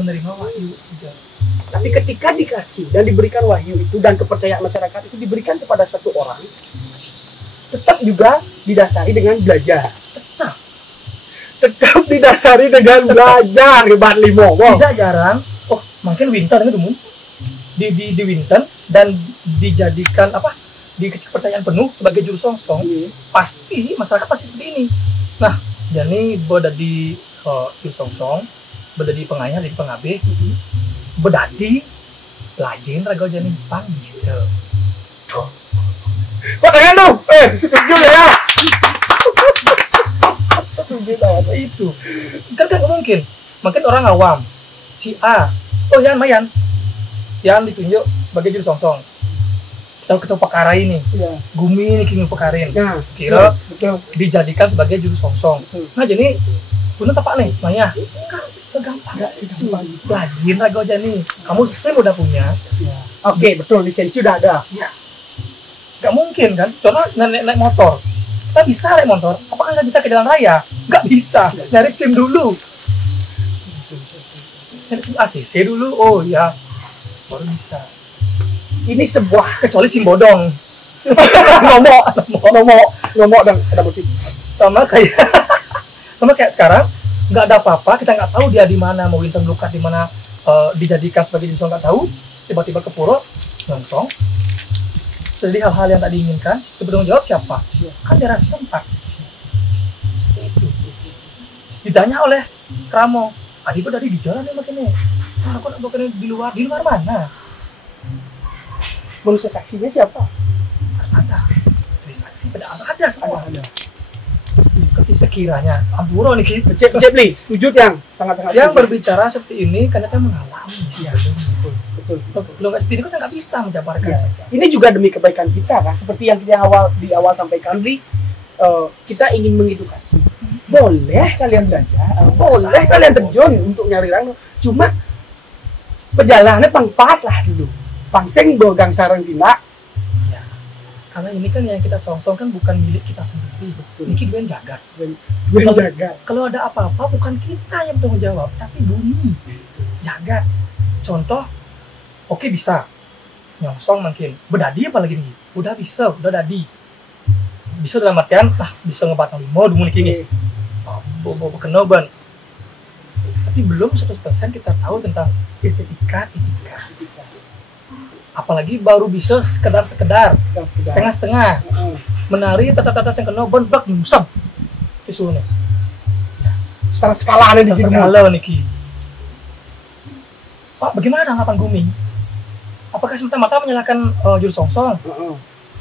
menerima wahyu juga. Tapi ketika dikasih dan diberikan wahyu itu dan kepercayaan masyarakat itu diberikan kepada satu orang, tetap juga didasari dengan belajar. Tetap didasari dengan belajar. Hebat limo. Tidak jarang. Mungkin Winton itu di Winton dan dijadikan di kepercayaan penuh sebagai juru songsong. Pasti masyarakat pasti seperti ini. Nah, jadi bedadi juru songsong, bedadi pengayah, jadi pengabe, bedadi lajin raga jani pang bisa. Kok dengan tuh? Setuju ya? Setuju apa itu? Kan mungkin orang awam si A, Mayan yang ditunjuk sebagai juru songsong. Kita perkara ini, Gumi ini kini pekarin. Kira dijadikan sebagai juru songsong. Nah jadi bener tepak nih, Maya. Segampang lagi raga jani. Kamu SIM udah punya. Oke, betul, lisensi udah ada. Gak mungkin kan? Contoh naik motor. Kita bisa naik motor, apakah nggak bisa ke jalan raya? Nggak bisa. Nyari SIM dulu. Nyari SIM ACC dulu. Oh ya, baru bisa. Ini sebuah, kecuali SIM bodong. ngomong dan ada motif. Sama kayak sekarang, nggak ada apa-apa, kita nggak tahu dia di mana, mau Winton lukat di mana, dijadikan sebagai jinsong nggak tahu, tiba-tiba ke pura nyongsong. Jadi hal-hal yang tak diinginkan, bertanggung jawab siapa? Kan daerah setempat. Ditanya oleh Kramo, adik dari di jalan nih makanya. Aku nak bukan di luar mana? Manusia saksinya siapa? Harus ada. Dari saksi pada ada semua. Ada. Kasih sekiranya Ampuro nih Cep li, setuju yang sangat-sangat yang berbicara seperti ini karena kita mengalami sih. Betul. Kalau nggak seperti ini kita nggak bisa menjabarkan. Ini juga demi kebaikan kita kan, seperti yang kita di awal sampaikan, kita ingin mengedukasi. Boleh kalian belajar, boleh kalian terjun untuk nyari rang, cuma perjalanannya pas lah dulu. Pangseng gang sarang tidak. Karena ini kan yang kita songsong kan bukan milik kita sendiri. Ini duen jagat. Kalau ada apa-apa bukan kita yang bertanggung jawab, tapi bumi jagat. Contoh, oke bisa nyongsong mungkin. Bedadi apalagi nih? Udah bisa, udah dadi. Bisa dalam artian, bisa ngebatang limo dulu ini. Bobo kenoban. Tapi belum 100% kita tahu tentang estetika. Apalagi baru bisa sekedar setengah-setengah menari tata-tata yang kena blak nyusap visualnya secara skala ada di skala niki. Pak, bagaimana tanggapan Gumi? Apakah semata-mata menyalahkan juru songsong?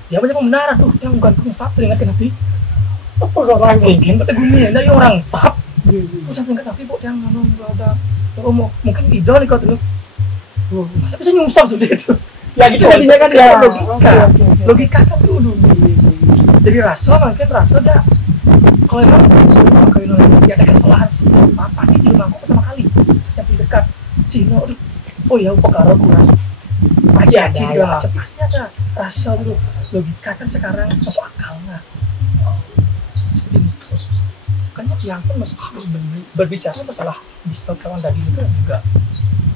Ya banyak pembenaran tuh yang bukan Gumi sap teringat kenapa? Apa orang mungkin pada Gumi ada orang sap jangan teringat tapi kok yang ada mungkin idol nih kau tuh. Masa bisa nyungsap seperti itu? Ya gitu jadinya kan ya logika kan dulu. Jadi rasa dah. Kalau emang ya ada kesalahan sih, pasti di rumahku pertama kali yang di dekat Cino. Oh ya perkara kurang aci segala macam pasti ada rasa dulu. Logika kan sekarang masuk akal nggak? Makanya yang pun masuk berbicara masalah bisa kawan daging itu juga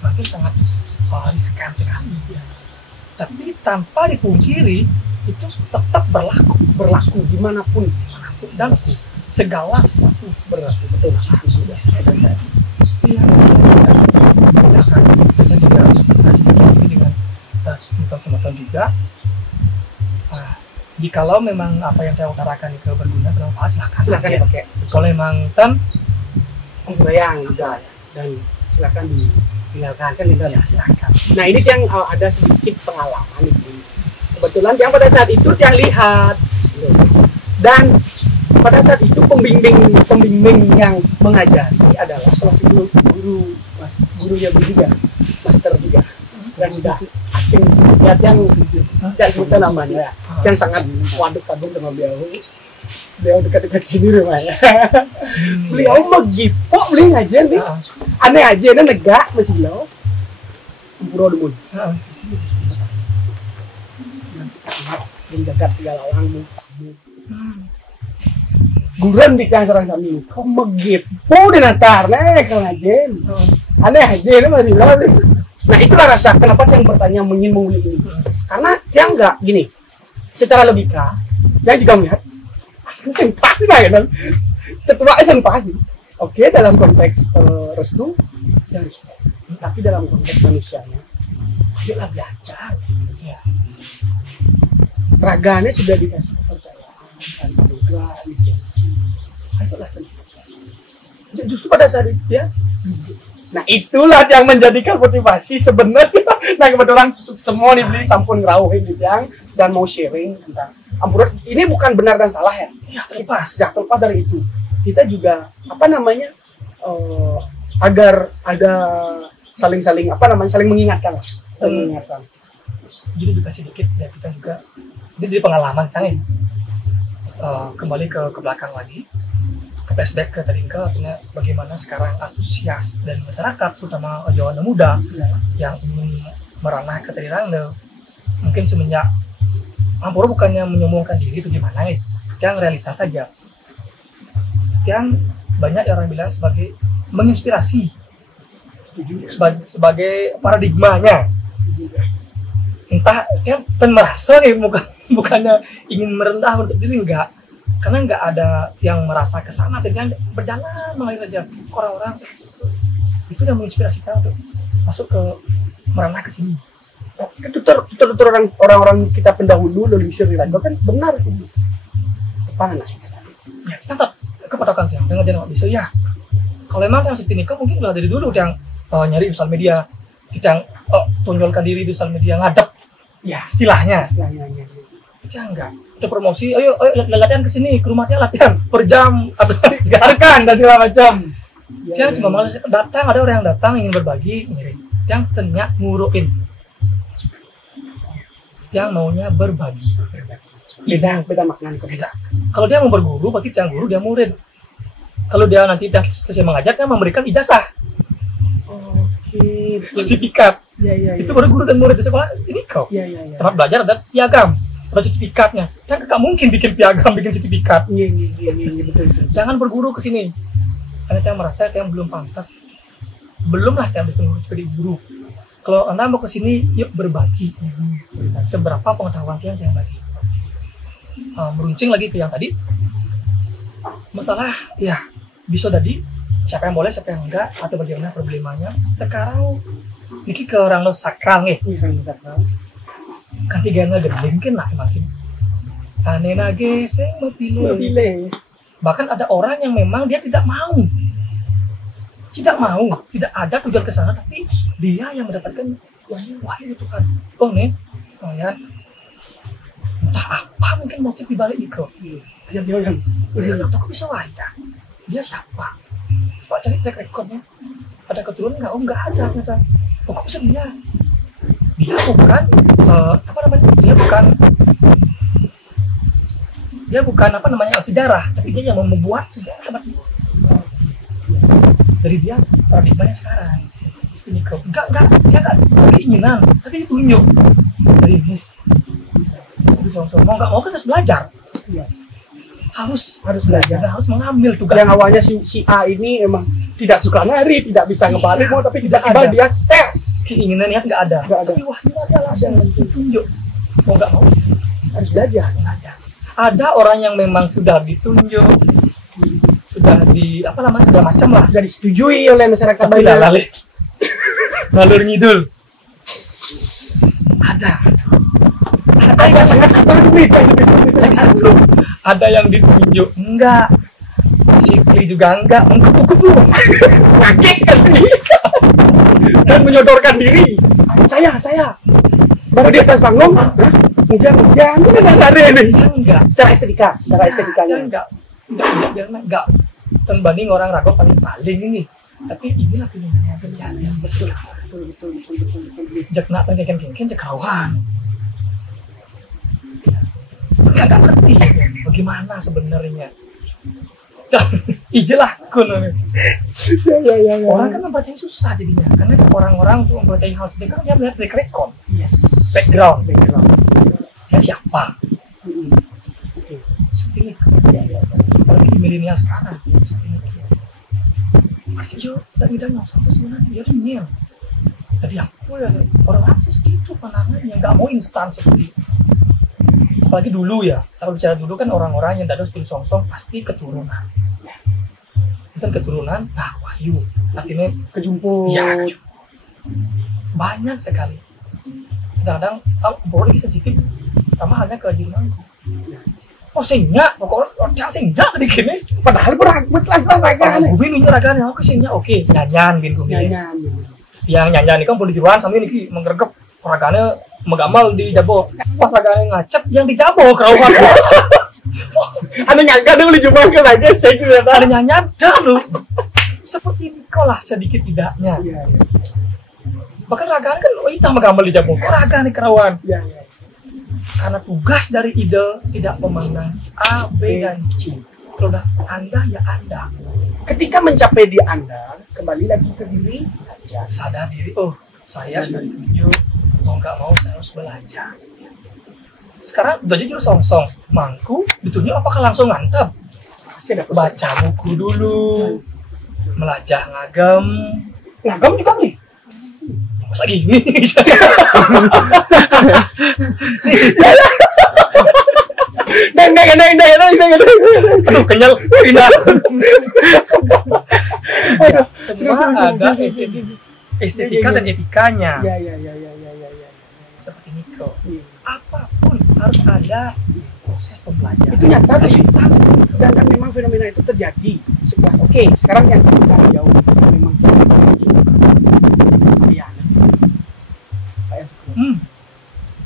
makin sangat riskan sekali ya. tapi tanpa dipungkiri itu tetap berlaku dimanapun dan segala sesuatu berlaku. Betul. Itu yang kita juga kasih ini dengan simpan juga. Jikalau memang apa yang saya utarakan itu berguna bermanfaat, silakan dipakai. Kalau memang yang juga dan silakan ditinggalkan kan itu ya silakan. Nah ini yang ada sedikit pengalaman itu. Kebetulan yang pada saat itu yang lihat dan pada saat itu pembimbing yang mengajari adalah salah satu gurunya juga, master juga, dan udah asing lihat yang tidak sebutkan namanya, yang sangat waduk kagum sama beliau dekat-dekat sini rumahnya. Beliau begitu beli aja nih, aneh aja nih negak masih beliau, bro demun. Menjaga tiga lawangmu. Guran di serang kami, kau begitu di natar nih kalau aja, aneh aja nih masih beliau. Nah itulah rasa kenapa yang bertanya ingin membeli ini, karena dia enggak gini, secara logika, dia juga melihat pasti lah kan, ketua pasti. Oke dalam konteks restu, dan tapi dalam konteks manusianya, ayolah belajar. Ya. Raganya sudah dikasih kepercayaan dan juga lisensi, ayolah sendiri. Justru pada saat itu ya. Nah itulah yang menjadikan motivasi sebenarnya. Nah kebetulan semua nih beli sampun ngerawuhin gitu yang dan mau sharing tentang ampunan. Ini bukan benar dan salah ya. Ya terlepas dari itu. Kita juga agar ada saling mengingatkan lah. Mengingatkan. Jadi juga sedikit ya kita juga jadi pengalaman kan ya. Kembali ke belakang lagi. Flashback ke tadi artinya bagaimana sekarang antusias dan masyarakat terutama Jawa muda yang ingin meranah ke Trirangno mungkin semenjak Ampura bukannya menyombongkan diri itu gimana ya, yang realitas saja yang banyak orang bilang sebagai menginspirasi sebagai paradigmanya entah yang merasa ya bukannya ingin merendah untuk diri enggak. Karena nggak ada yang merasa kesana, dan berjalan mengalir aja orang-orang itu yang menginspirasi kita untuk masuk ke meranah ke sini. Itu orang-orang kita pendahulu leluhur Trirangno kan benar itu. Apa namanya? Ya tetap kepatokan yang dengan jangan bisa ya. Kalau memang yang seperti ini mungkin udah dari dulu yang nyari sosial media, kita yang tonjolkan diri di sosial media ngadep, ya istilahnya. Ya enggak. Kita promosi, ayo latihan ke sini, ke rumahnya latihan per jam atau sekarang dan segala macam. Jangan cuma malas datang, ada orang yang datang ingin berbagi, ngirim. Yang tenyak nguruin. Yang maunya berbagi. Beda maknanya. Kalau dia mau berguru, berarti yang guru dia murid. Kalau dia nanti selesai mengajar, dia memberikan ijazah. Oke. Sertifikat. Ya. Itu baru guru dan murid di sekolah. Ini kau. Ya. Tempat belajar ada piagam. Ada sertifikatnya, kan nggak mungkin bikin piagam, bikin sertifikat. Iya, betul. Jangan berguru ke sini, karena yang merasa yang belum pantas, belum lah yang bisa jadi guru. Kalau Anda mau ke sini, yuk berbagi. Seberapa pengetahuan yang bagi. Meruncing lagi ke yang tadi, masalah ya bisa jadi siapa yang boleh, siapa yang enggak, atau bagaimana problemanya. Sekarang niki ke orang lo sakral nih. Sakral. Kan tiga gede mungkin lah makin aneh nage saya mau pilih. Bahkan ada orang yang memang dia tidak ada tujuan ke sana, tapi dia yang mendapatkan wahyu itu kan. Oh nih ya entah apa mungkin motif dibalik itu. Dia bilang kok bisa wahyu dia siapa, Pak cari track recordnya, ada keturunan nggak? Oh nggak ada ternyata. Oh kok bisa dia bukan sejarah, tapi dia yang membuat sejarah dari dia paradigmanya sekarang. Enggak dia nggak keinginan, tapi ditunjuk dari bis. Jadi mau nggak mau kan harus belajar. harus belajar dan harus mengambil tugas. Yang awalnya si A ini emang tidak suka nari, tidak bisa ngebalik mau, tapi tiba-tiba ada. dia tes. Keinginannya nggak ada. Tapi wahyu ada ditunjuk. Mau nggak mau Harus belajar. Ada orang yang memang sudah ditunjuk, sudah segala macam lah, Sudah disetujui oleh masyarakat tapi banyak. lalai ngalur ngidul. Ada Yang sangat akademik yang satu, ada yang ditunjuk enggak, disiplin juga enggak, mengkubu-kubu kaget kan dan menyodorkan diri. Saya. Baru di atas panggung, enggak ada ini. enggak, Secara estetikanya. enggak terbanding orang ragu paling ini. Tapi inilah fenomena yang terjadi. Betul. Jak nak tengken cek kawan. Nggak ngerti bagaimana sebenarnya. Iyalah kono. Ya. Orang kan mempercayai susah jadinya, karena orang-orang untuk mempercayai hal seperti itu kan dia melihat track record, Yes. background. Ya siapa? Seperti ini. Apalagi di milenial sekarang. Seperti ini. Pasti yo, dan satu sebenarnya dia tuh nyel. Tadi aku ya orang-orang sih segitu pandangannya, nggak mau instan seperti itu. Apalagi dulu ya, kalau bicara dulu kan orang-orang yang ada 10 songsong pasti keturunan. Itu keturunan, nah wahyu, artinya Kejumput. ya banyak sekali. Kadang-kadang boleh sensitif sama halnya ke jimanku. Oh sehingga, pokoknya sehingga tadi gini. Padahal beragam raga. Gue nunjuk raganya, oke sehingga oke nyanyan gitu gue. Yang nyanyan ini kan boleh diruan sambil ini menggergep raganya megamal di jabo. Pas raganya ngacep yang dijabo kerawan. Ada nyangka dulu cuma ke lagi saya kira Ada nyanyan dah lu. Seperti ini kau lah sedikit tidaknya. Iya. Bahkan raganya kan hitam megamal di jabo. Raganya kerawan. Iya. Karena tugas dari ide tidak memandang A, B, dan C. Kalau udah Anda ya Anda. Ketika mencapai di Anda, kembali lagi ke diri aja. Sadar diri, oh saya sudah ditunjuk, mau nggak mau saya harus belajar. Sekarang udah jujur songsong, mangku ditunjuk apakah langsung mantap? Baca buku dulu, melajah ngagem. Ngagem juga nih. Masa gini? Aduh kenyal, pindah. Semua ada estetika dan etikanya. Ya. Seperti Niko. Apapun harus ada proses pembelajaran. Itu nyata dari instansi. dan memang fenomena itu terjadi setelah sekarang yang kita jauh memang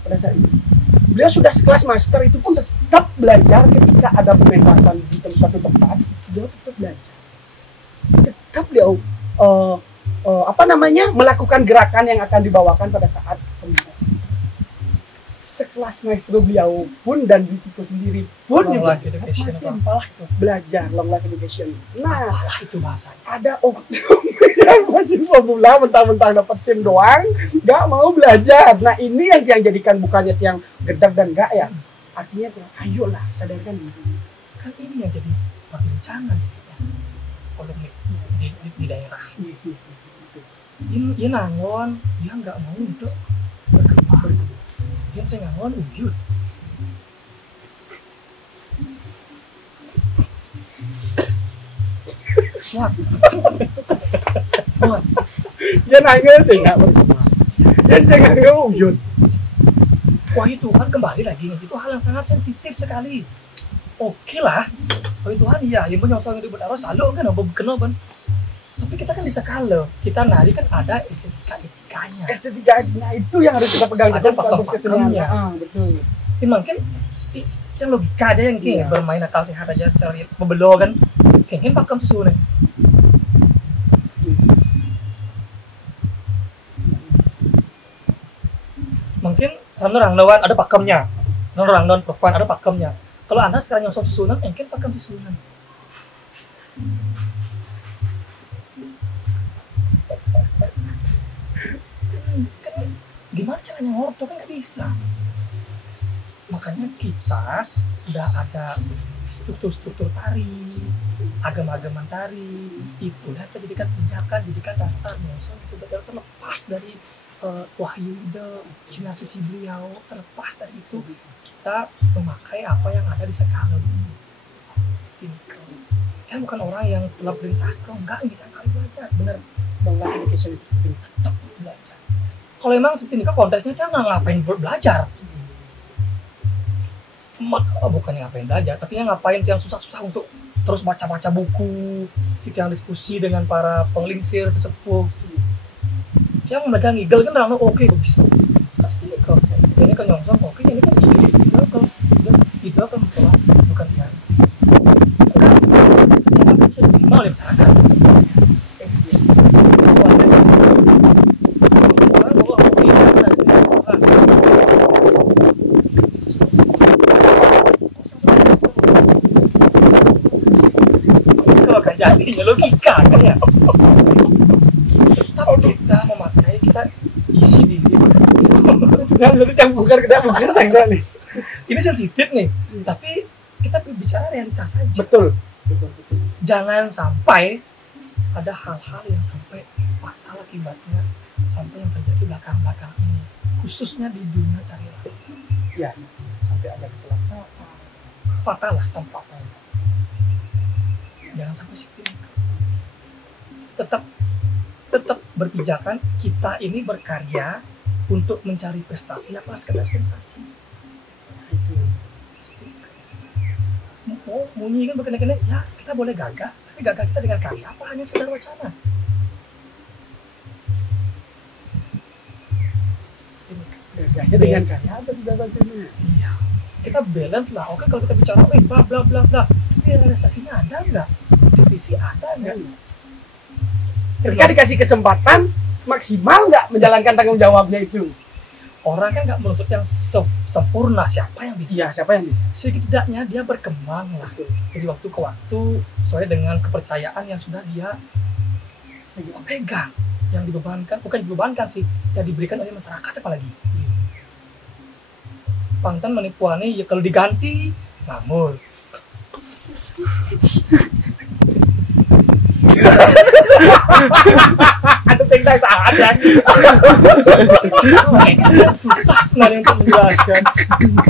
pada saat itu beliau sudah sekelas master itu pun tetap belajar ketika ada pementasan di suatu tempat beliau tetap belajar beliau melakukan gerakan yang akan dibawakan pada saat pementasan. Sekelas maestro beliau pun dan Bichiko sendiri pun Long juga life education masih apalah itu. belajar long life education. Nah, Apalah itu bahasanya. ada oknum yang masih pemula mentang-mentang dapat SIM doang, nggak mau belajar. Nah ini yang jadikan bukannya yang gedak dan enggak ya. Artinya ayolah sadarkan diri. Kan ini yang jadi perbincangan polemik di daerah. Ini nangon, dia nggak mau untuk berkembang. Dia saya nangon uyut. Muat. Dia nanya sih nggak berkembang. Dan saya nggak uyut. Wahyu Tuhan kembali lagi nih, itu hal yang sangat sensitif sekali. Oke lah, wahyu Tuhan iya, yang punya usaha hidup berarus selalu kan, kenapa? Tapi kita kan di skala, kita nari kan ada estetikanya. Estetikanya itu yang harus kita pegang. Ada pakem-pakemnya. Betul. Ini mungkin yang logika aja yang kayak bermain akal sehat aja, cari membelo kan, kayaknya pakem susu nih. Mungkin orang ada pakemnya, orang profan ada pakemnya. Kalau Anda sekarang nyosok susunan, mungkin pakem susunan. Kan gimana caranya ngorok tuh kan nggak bisa. Makanya kita udah ada struktur-struktur tari, agama-agama tari, itulah yang jadikan pijakan, jadikan dasarnya. So, itu betul terlepas dari wahyu ide, cina suci beliau, terlepas dari itu kita memakai apa yang ada di sekalun ini. Kita bukan orang yang telah beli sastra, enggak, kita kali belajar, bener. Bangunan education itu penting. Tetap belajar. Kalau emang seperti ini kontesnya dia nggak ngapain belajar. Bukannya ngapain belajar, artinya ngapain yang susah-susah untuk terus baca-baca buku, kita yang diskusi dengan para penglingsir, sesepuh. Yang mereka ngigel kan orang oke bisa. Pasti kok. Ini kan nyongsong, oke ini kan ide kan masalah bukan ya. Karena bisa diterima oleh masyarakat. Jadinya logika kan ya. Tetap kita memakai, kita isi diri. Yang bukan nih. Ini sensitif nih, tapi kita bicara realitas saja. Betul. Jangan sampai ada hal-hal yang sampai fatal akibatnya, sampai yang terjadi belakang-belakang ini, khususnya di dunia carilah. Ya, sampai ada kecelakaan. Fatal lah, sampai fatal. Jangan sampai seperti itu. Tetap berpijakan, kita ini berkarya untuk mencari prestasi apa sekedar sensasi. Itu. Munyi kan berkena-kena, ya kita boleh gagah, tapi gagah kita dengan karya apa hanya sekedar wacana. Gagahnya dengan karya apa sudah wacana? Iya. Kita balance lah. Oke, kalau kita bicara, bla bla bla bla, tapi realisasinya ada nggak? Divisi ada nggak? Ketika dikasih kesempatan, maksimal nggak menjalankan tanggung jawabnya itu? Orang kan nggak menuntut yang sempurna, siapa yang bisa? Iya, siapa yang bisa? Setidaknya dia berkembang lah. Dari waktu ke waktu, sesuai dengan kepercayaan yang sudah dia pegang, yang dibebankan, bukan dibebankan sih, yang diberikan oleh masyarakat apalagi. Pangtan menipuannya ya kalau diganti ngamur. Ada cerita saat ya. Susah sebenarnya untuk menjelaskan.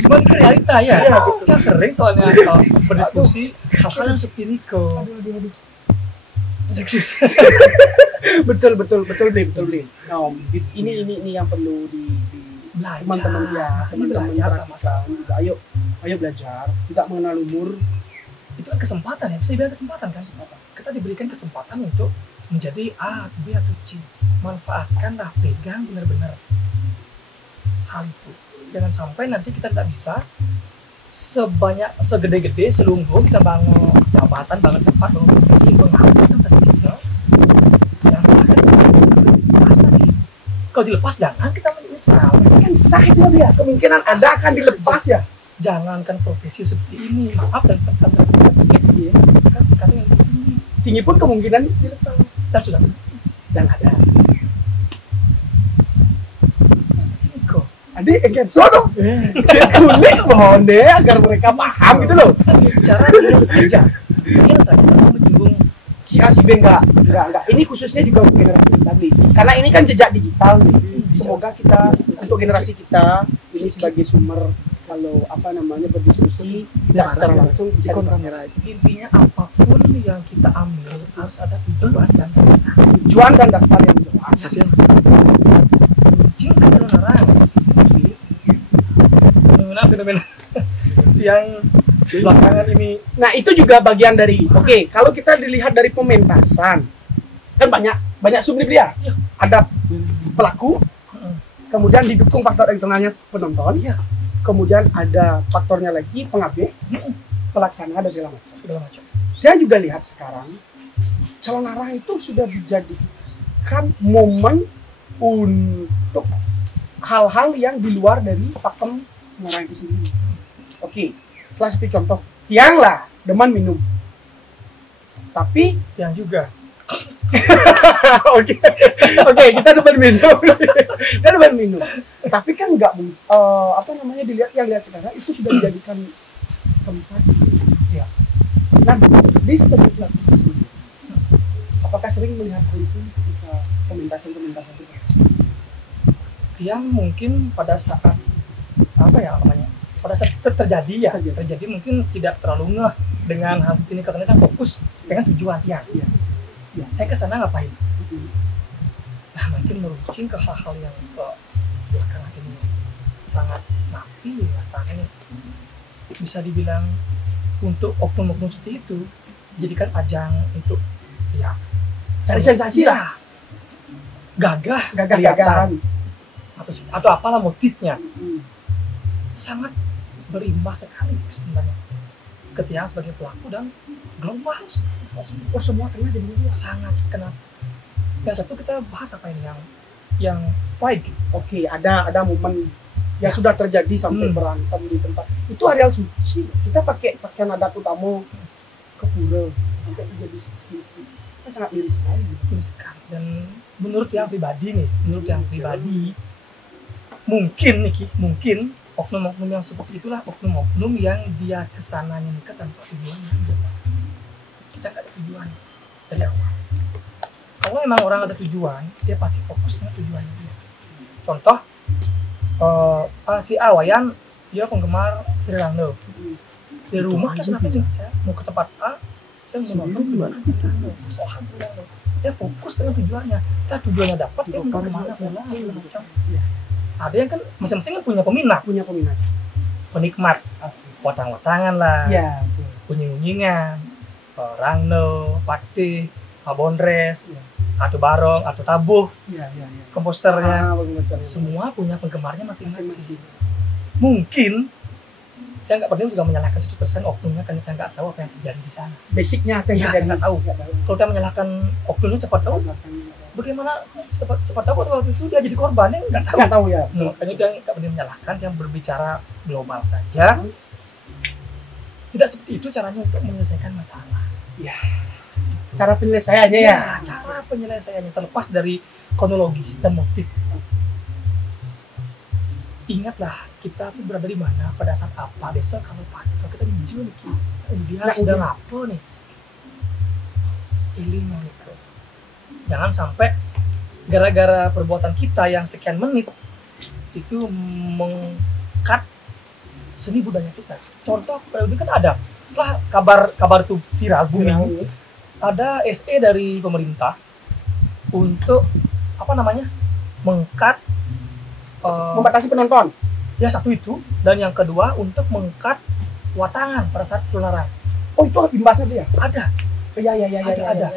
Cuma ini realita ya. Kita sering soalnya berdiskusi hal-hal yang seperti ini kok. Betul, Blim. No, ini yang perlu di teman-teman ya, teman-teman sama-sama juga. Ayo belajar, tidak mengenal umur. Itu kan kesempatan ya, bisa dibilang kesempatan kan? Kita diberikan kesempatan untuk menjadi A, B, atau C. Manfaatkanlah, pegang benar-benar hal itu. Jangan sampai nanti kita tidak bisa segede-gede, selungguh kita bangun jabatan, bangun tempat, bangun profesi, mengapa kita tidak bisa. Yang salah kan dilepas tadi. Kalau dilepas jangan kita menyesal. Kan sah itu ya, kemungkinan ada akan dilepas ya. Jangankan profesi seperti ini, maaf dan tempat ya, kan yang tinggi pun kemungkinan dilepas dan sudah dan ada. Seperti ini kok. Adik enggan sono. Saya tulis mohon deh agar mereka paham gitu loh. Cara dia saja menyinggung si A si B enggak. Ini khususnya juga untuk generasi kita nih. Karena ini kan jejak digital nih. Semoga kita untuk generasi kita ini sebagai sumber kalau berdiskusi tidak secara langsung bisa dikontrol. Intinya apapun yang kita ambil harus ada tujuan dan dasar. Tujuan dan dasar yang jelas. Kucing kebenaran. Fenomena yang belakangan ini. Nah itu juga bagian dari. Oke, kalau kita dilihat dari pementasan kan banyak sublik dia. Ada pelaku, kemudian didukung faktor eksternalnya penonton. Kemudian ada faktornya lagi pengabdi, pelaksana dan segala macam. Saya juga lihat sekarang calon arah itu sudah dijadikan momen untuk hal-hal yang di luar dari pakem Semarang itu sendiri. Oke, salah satu contoh, tiang lah demen minum, tapi tiang juga. Oke, kita demen minum. Tapi kan nggak dilihat yang lihat sekarang itu sudah dijadikan tempat ya Nah, di sebagai pelaku sendiri, apakah sering melihat hal itu ketika pementasan itu? Yang mungkin pada saat apa ya namanya, pada saat terjadi mungkin tidak terlalu ngeh dengan hal seperti ini karena kan fokus dengan tujuan ya. Saya kesana ngapain? Nah mungkin meruncing ke hal-hal yang ke belakangan ini sangat napi Mas Tani ini. Bisa dibilang untuk oknum-oknum seperti itu jadikan ajang untuk ya Cari sensasi lah. gagah-gagahan atau apalah motifnya. Sangat berimbas sekali sebenarnya ketika sebagai pelaku dan global. Semua kena di dunia sangat kena. Yang satu kita bahas apa ini yang baik. Oke, ada momen yang sudah terjadi sampai berantem di tempat itu areal suci. Kita pakai pakaian adat utama ke pura sampai terjadi seperti itu. Itu sangat miris sekali. Dan menurut yang pribadi mungkin oknum-oknum yang seperti itulah oknum-oknum yang dia kesananya nikah tanpa tujuan. Kita nggak ada tujuan dari awal. Kalau emang orang ada tujuan, dia pasti fokus dengan tujuannya dia. Contoh, si Awayan dia penggemar Trirano. Di rumah dia kenapa juga saya mau ke tempat A, saya mau nonton tujuan Trirano. Alhamdulillah. Dia fokus dengan tujuannya. Setelah tujuannya dapat, dia mau kemana segala macam. Ada yang kan masing-masing punya peminat, penikmat, watang-watangan lah, unying-unyingan, rangno, pati, abondres, atau barong, atau tabuh, komposternya, semua punya penggemarnya masing-masing. Mungkin yang nggak penting juga menyalahkan 100% oknumnya karena kita nggak tahu apa yang terjadi di sana. Basicnya apa yang terjadi nggak tahu. Kalau kita menyalahkan oknumnya cepat tahu. Bagaimana cepat tahu waktu itu dia jadi korbannya nggak tahu ya. Makanya dia nggak boleh menyalahkan, yang berbicara global saja. Tidak seperti itu caranya untuk menyelesaikan masalah. Ya. Cara penyelesaiannya ya. Cara penyelesaiannya terlepas dari kronologis dan motif. Ingatlah kita tuh berada di mana pada saat apa. Besok kalau kita hijau nih, dia sudah ngapa nih? Iling gitu. Jangan sampai gara-gara perbuatan kita yang sekian menit itu meng-cut seni budaya kita. Contoh ini kan ada setelah kabar itu viral booming, ada SE dari pemerintah untuk apa namanya meng-cut membatasi penonton. Ya satu itu, dan yang kedua untuk meng-cut watangan pada saat keluaran. Oh itu imbasnya dia? Ada. Ada.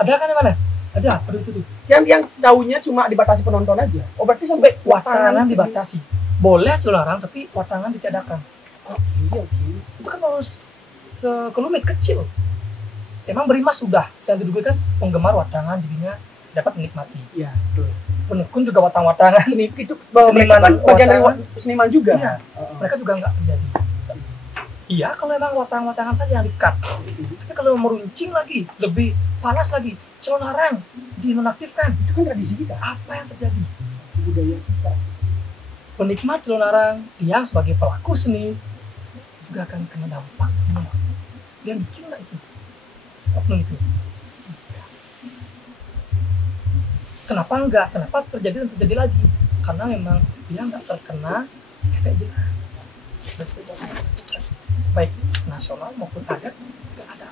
Ada kan yang mana? Ada, pada itu tuh. Yang tahunya cuma dibatasi penonton aja. Oh berarti sampai watangan dibatasi. Boleh celarang tapi watangan ditiadakan. Oke. Itu kan harus sekelumit kecil. Emang berimas sudah. Yang diduga kan penggemar watangan jadinya dapat menikmati. Iya, betul. Penekun juga watang-watangan. Itu mereka kan bagian dari seniman juga. Iya. Mereka juga nggak terjadi. Iya, kalau emang watang-watangan saja yang di-cut. Tapi kalau meruncing lagi, lebih panas lagi, celarang dinonaktifkan. Itu kan tradisi kita. Apa yang terjadi? Budaya kita. Penikmat celarang, yang sebagai pelaku seni juga akan kena dampak. Dia bikin nggak itu? Oknum itu. Kenapa enggak? Kenapa terjadi dan terjadi lagi? Karena memang dia nggak terkena efek jerah. Baik nasional maupun adat nggak ada.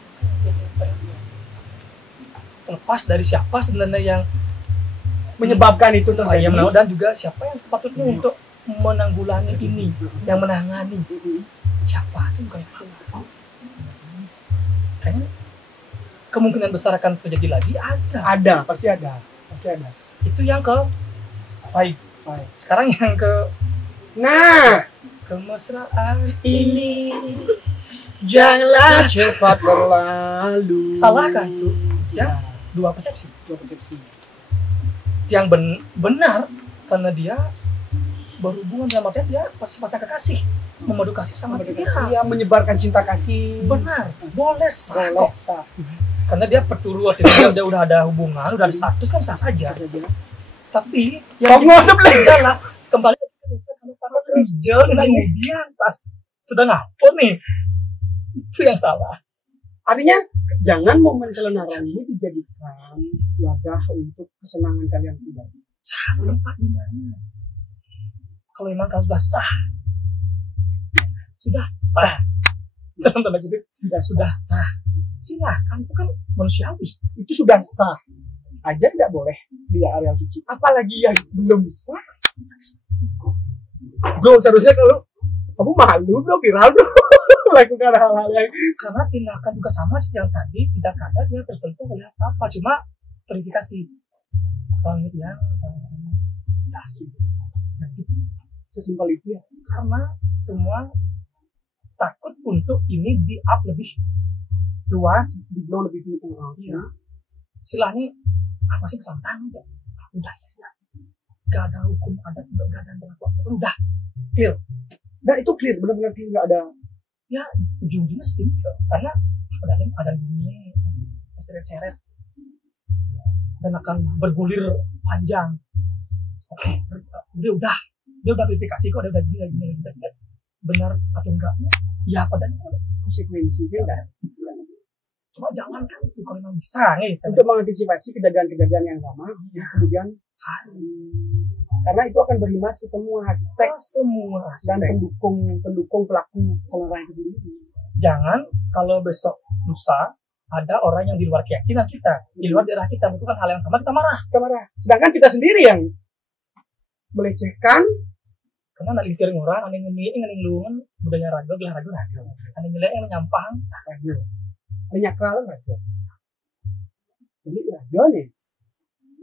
Terlepas dari siapa sebenarnya yang menyebabkan itu terjadi, dan juga siapa yang sepatutnya untuk menanggulangi ini, yang menangani. Siapa itu bukan aku. Kayaknya kemungkinan besar akan terjadi lagi ada. Pasti ada. Itu yang ke baik. Sekarang yang ke kemesraan ini janganlah cepat berlalu. Salahkah itu? Ya, dua persepsi. Yang benar karena dia berhubungan dengan artian dia pasang kekasih, memadu kasih sama dia. Dia menyebarkan cinta kasih. Benar, boleh sah. Karena dia peturu, artinya dia udah ada hubungan, udah ada status kan sah saja. Tapi yang sebelah kembali ke desa kalau para hijau dan kemudian pas sudah ngapun nih, itu yang salah. Artinya jangan momen selenaran ini dijadikan wadah untuk kesenangan kalian pribadi. Cari tempat di mana? Kalau memang kalian sudah sah. Dalam tanda kutip sudah sah. Silakan, itu kan manusiawi. Itu sudah sah. Aja tidak boleh di area suci. Apalagi yang belum sah. Bro, seharusnya kalau kamu malu bro, viral bro. Lakukan hal-hal yang karena tindakan juga sama seperti yang tadi, tidak ada dia tersentuh oleh apa, cuma verifikasi yang sesimpel itu ya. Karena semua takut untuk ini di up lebih luas, di blow lebih tinggi. Iya. Istilahnya apa sih kesalahan aja? Udah ya, gak ada hukum adat, gak ada berlaku, udah clear. Nah itu clear, benar-benar clear, nggak ada. Ya ujung-ujungnya seperti itu, karena ada bumi seret-seret dan akan bergulir panjang. Oke, udah verifikasi kok, udah gini, benar atau enggaknya ya padahal konsekuensinya kan. Cuma jangan kan itu kalau memang bisa gitu. Untuk mengantisipasi kejadian-kejadian yang sama ya, kemudian karena itu akan berimbas ke semua aspek dan pendukung pelaku pengelolaan itu sendiri. Jangan kalau besok lusa ada orang yang di luar keyakinan kita, di luar daerah kita melakukan hal yang sama, kita marah. Sedangkan kita sendiri yang melecehkan, karena nanti sering orang aneh ngening luan budaya ragu gelah ragu aneh nilai yang menyampang ragu menyakal ragu. Jadi ragu nih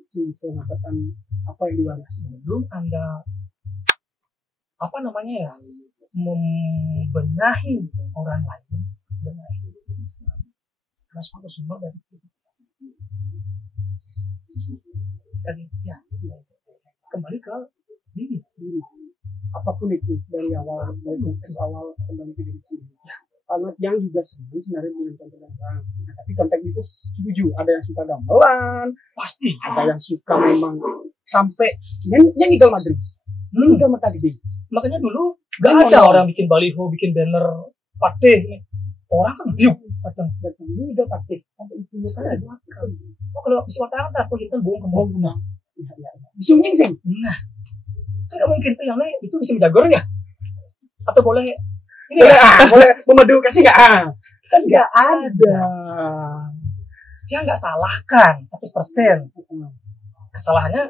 bisa mengatakan apa yang diwariskan. Belum Anda membenahi orang lain, karena suatu sumber dari sekali ya kembali ke diri. Apapun itu dari konteks awal kembali ke diri sendiri. Karena yang juga senang sebenarnya dengan konten orang. Nah, tapi konteks itu setuju. Ada yang suka gamelan, pasti. Ada yang suka memang sampai yang Idul Madrid, Idul Madrid. Makanya dulu gak ada orang bikin baliho, bikin banner patih. Orang kan biuk datang ini Idul Patih sampai itu sekarang ada. Oh kalau bisa watang tak, kok kita bohong kemau. Disunying sih. Nah, kan nggak mungkin tuh yang lain itu bisa menjaga ya? Atau boleh ini boleh memadu kasih nggak? Kan nggak ada. Dia nggak salahkan 100%. Kesalahannya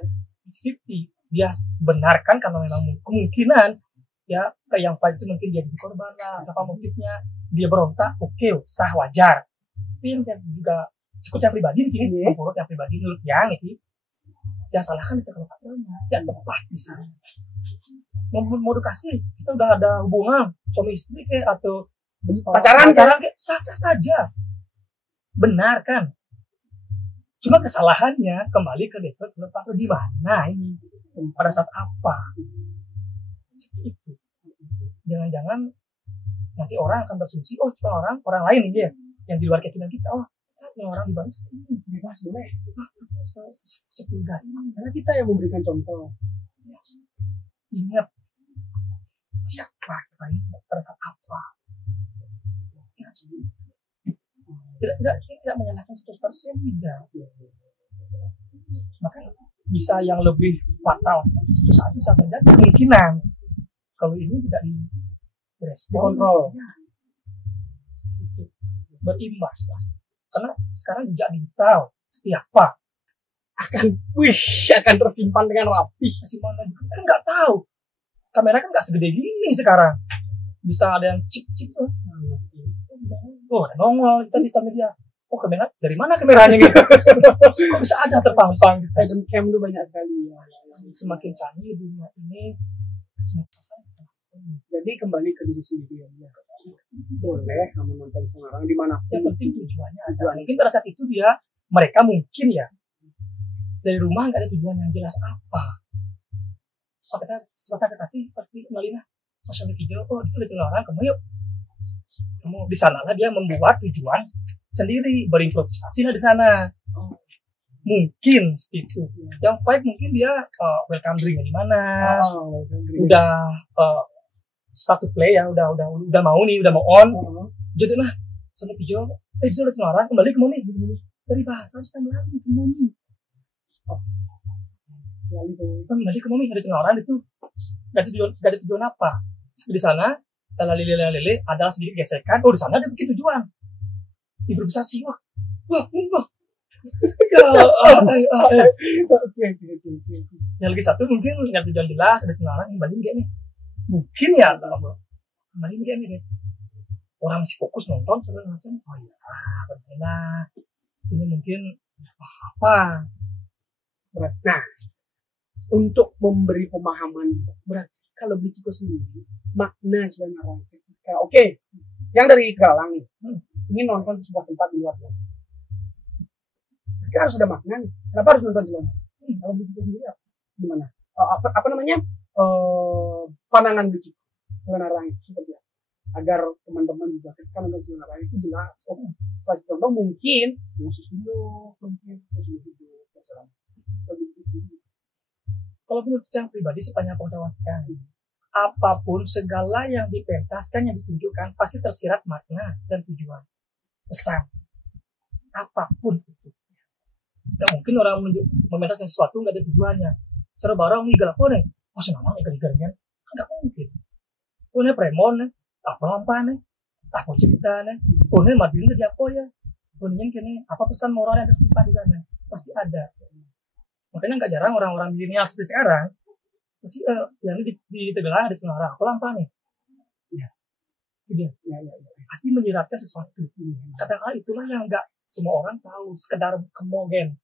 50. Dia benarkan karena memang kemungkinan ya kayak yang fight itu mungkin dia jadi korban lah, apa motifnya dia berontak, oke, sah, wajar. Tapi yang juga sekut yang pribadi ini, menurut yang pribadi menurut yang itu yang salahkan di sekolah patrolnya, yang tepat di sana. Mau dikasih, kita udah ada hubungan suami istri kayak atau pacaran kayak sah-sah saja, benar kan? Cuma kesalahannya kembali ke desa patrol di mana ini, pada saat apa? Itu. Jangan-jangan nanti orang akan bersumsi, oh cuma orang lain ini ya, yang di luar keyakinan kita, oh yang orang di Bali bebas boleh. Sepuluh karena kita yang memberikan contoh. Ingat siapa kita ini pada saat apa? Tidak menyalahkan 100% tidak. Makanya bisa yang lebih fatal suatu saat bisa terjadi kemungkinan kalau ini tidak direspon kontrol itu berimbas lah. Karena sekarang jejak digital seperti apa akan tersimpan dengan rapi. Tersimpan lagi kan nggak tahu, kamera kan nggak segede gini sekarang, bisa ada yang cip ada nongol tadi sampai dia, oh kamera dari mana kameranya gitu. Kok bisa ada terpampang hidden cam itu banyak sekali ya. Semakin canggih dunia ini. Jadi kembali ke diri sendiri ya. Boleh kamu nonton sekarang di mana. Yang penting tujuannya ada. Mungkin pada saat itu mereka mungkin ya dari rumah nggak ada tujuan yang jelas apa. Kita kasih seperti Malina, masalah video, oh itu ada orang, kamu yuk. Kamu di sana lah dia membuat tujuan sendiri, berimprovisasi lah di sana. Mungkin itu. Yang fight mungkin dia welcome drink di mana. Udah start to play ya, udah mau on. Jadi nah, sampai video Sudah Semarang kembali ke Momi. Dari bahasa kita kembali ke Momi. Kembali ke Momi dari Semarang itu gak ada tujuan apa. Di sana lele ada sedikit gesekan. Oh di sana ada bikin tujuan. Improvisasi wah. Yang lagi satu mungkin nggak tujuan jelas ada Semarang kembali enggak nih. Mungkin ya kembali enggak nih. Orang masih fokus nonton sebenarnya. Oh iya, berbeda. Ini mungkin apa? Nah, untuk memberi pemahaman, berarti kalau Bichiko sendiri makna jalan arang ketika yang dari Galang nih, ini nonton di sebuah tempat di luar kota. Kan harus ada makna nih. Kenapa harus nonton jalan arang? Kalau Bichiko sendiri gimana? Apa namanya? Pandangan Bichiko jalan arang itu seperti apa? Agar teman-teman juga ketika nonton jalan arang itu jelas. Pas contoh mungkin sesuatu mungkin hidup terserah. Kalau menurut saya pribadi sepanjang pengetahuan kami, apapun segala yang dipentaskan, yang ditunjukkan pasti tersirat makna dan tujuan, pesan, apapun itu. Gak mungkin orang mementaskan sesuatu nggak ada tujuannya. Cara barang nih galak nih, senang ikan-ikannya, nggak mungkin. Nih premon nih, apa nih, aku cerita nih, nih madin dia apa ya, kini apa pesan moral yang tersimpan di sana, pasti ada. Makanya nggak jarang orang-orang milenial seperti sekarang pasti yang di Tegalang ada Semarang apa lampa nih ya. Pasti menyiratkan sesuatu. Kadang-kadang itulah yang nggak semua orang tahu, sekedar kemogen.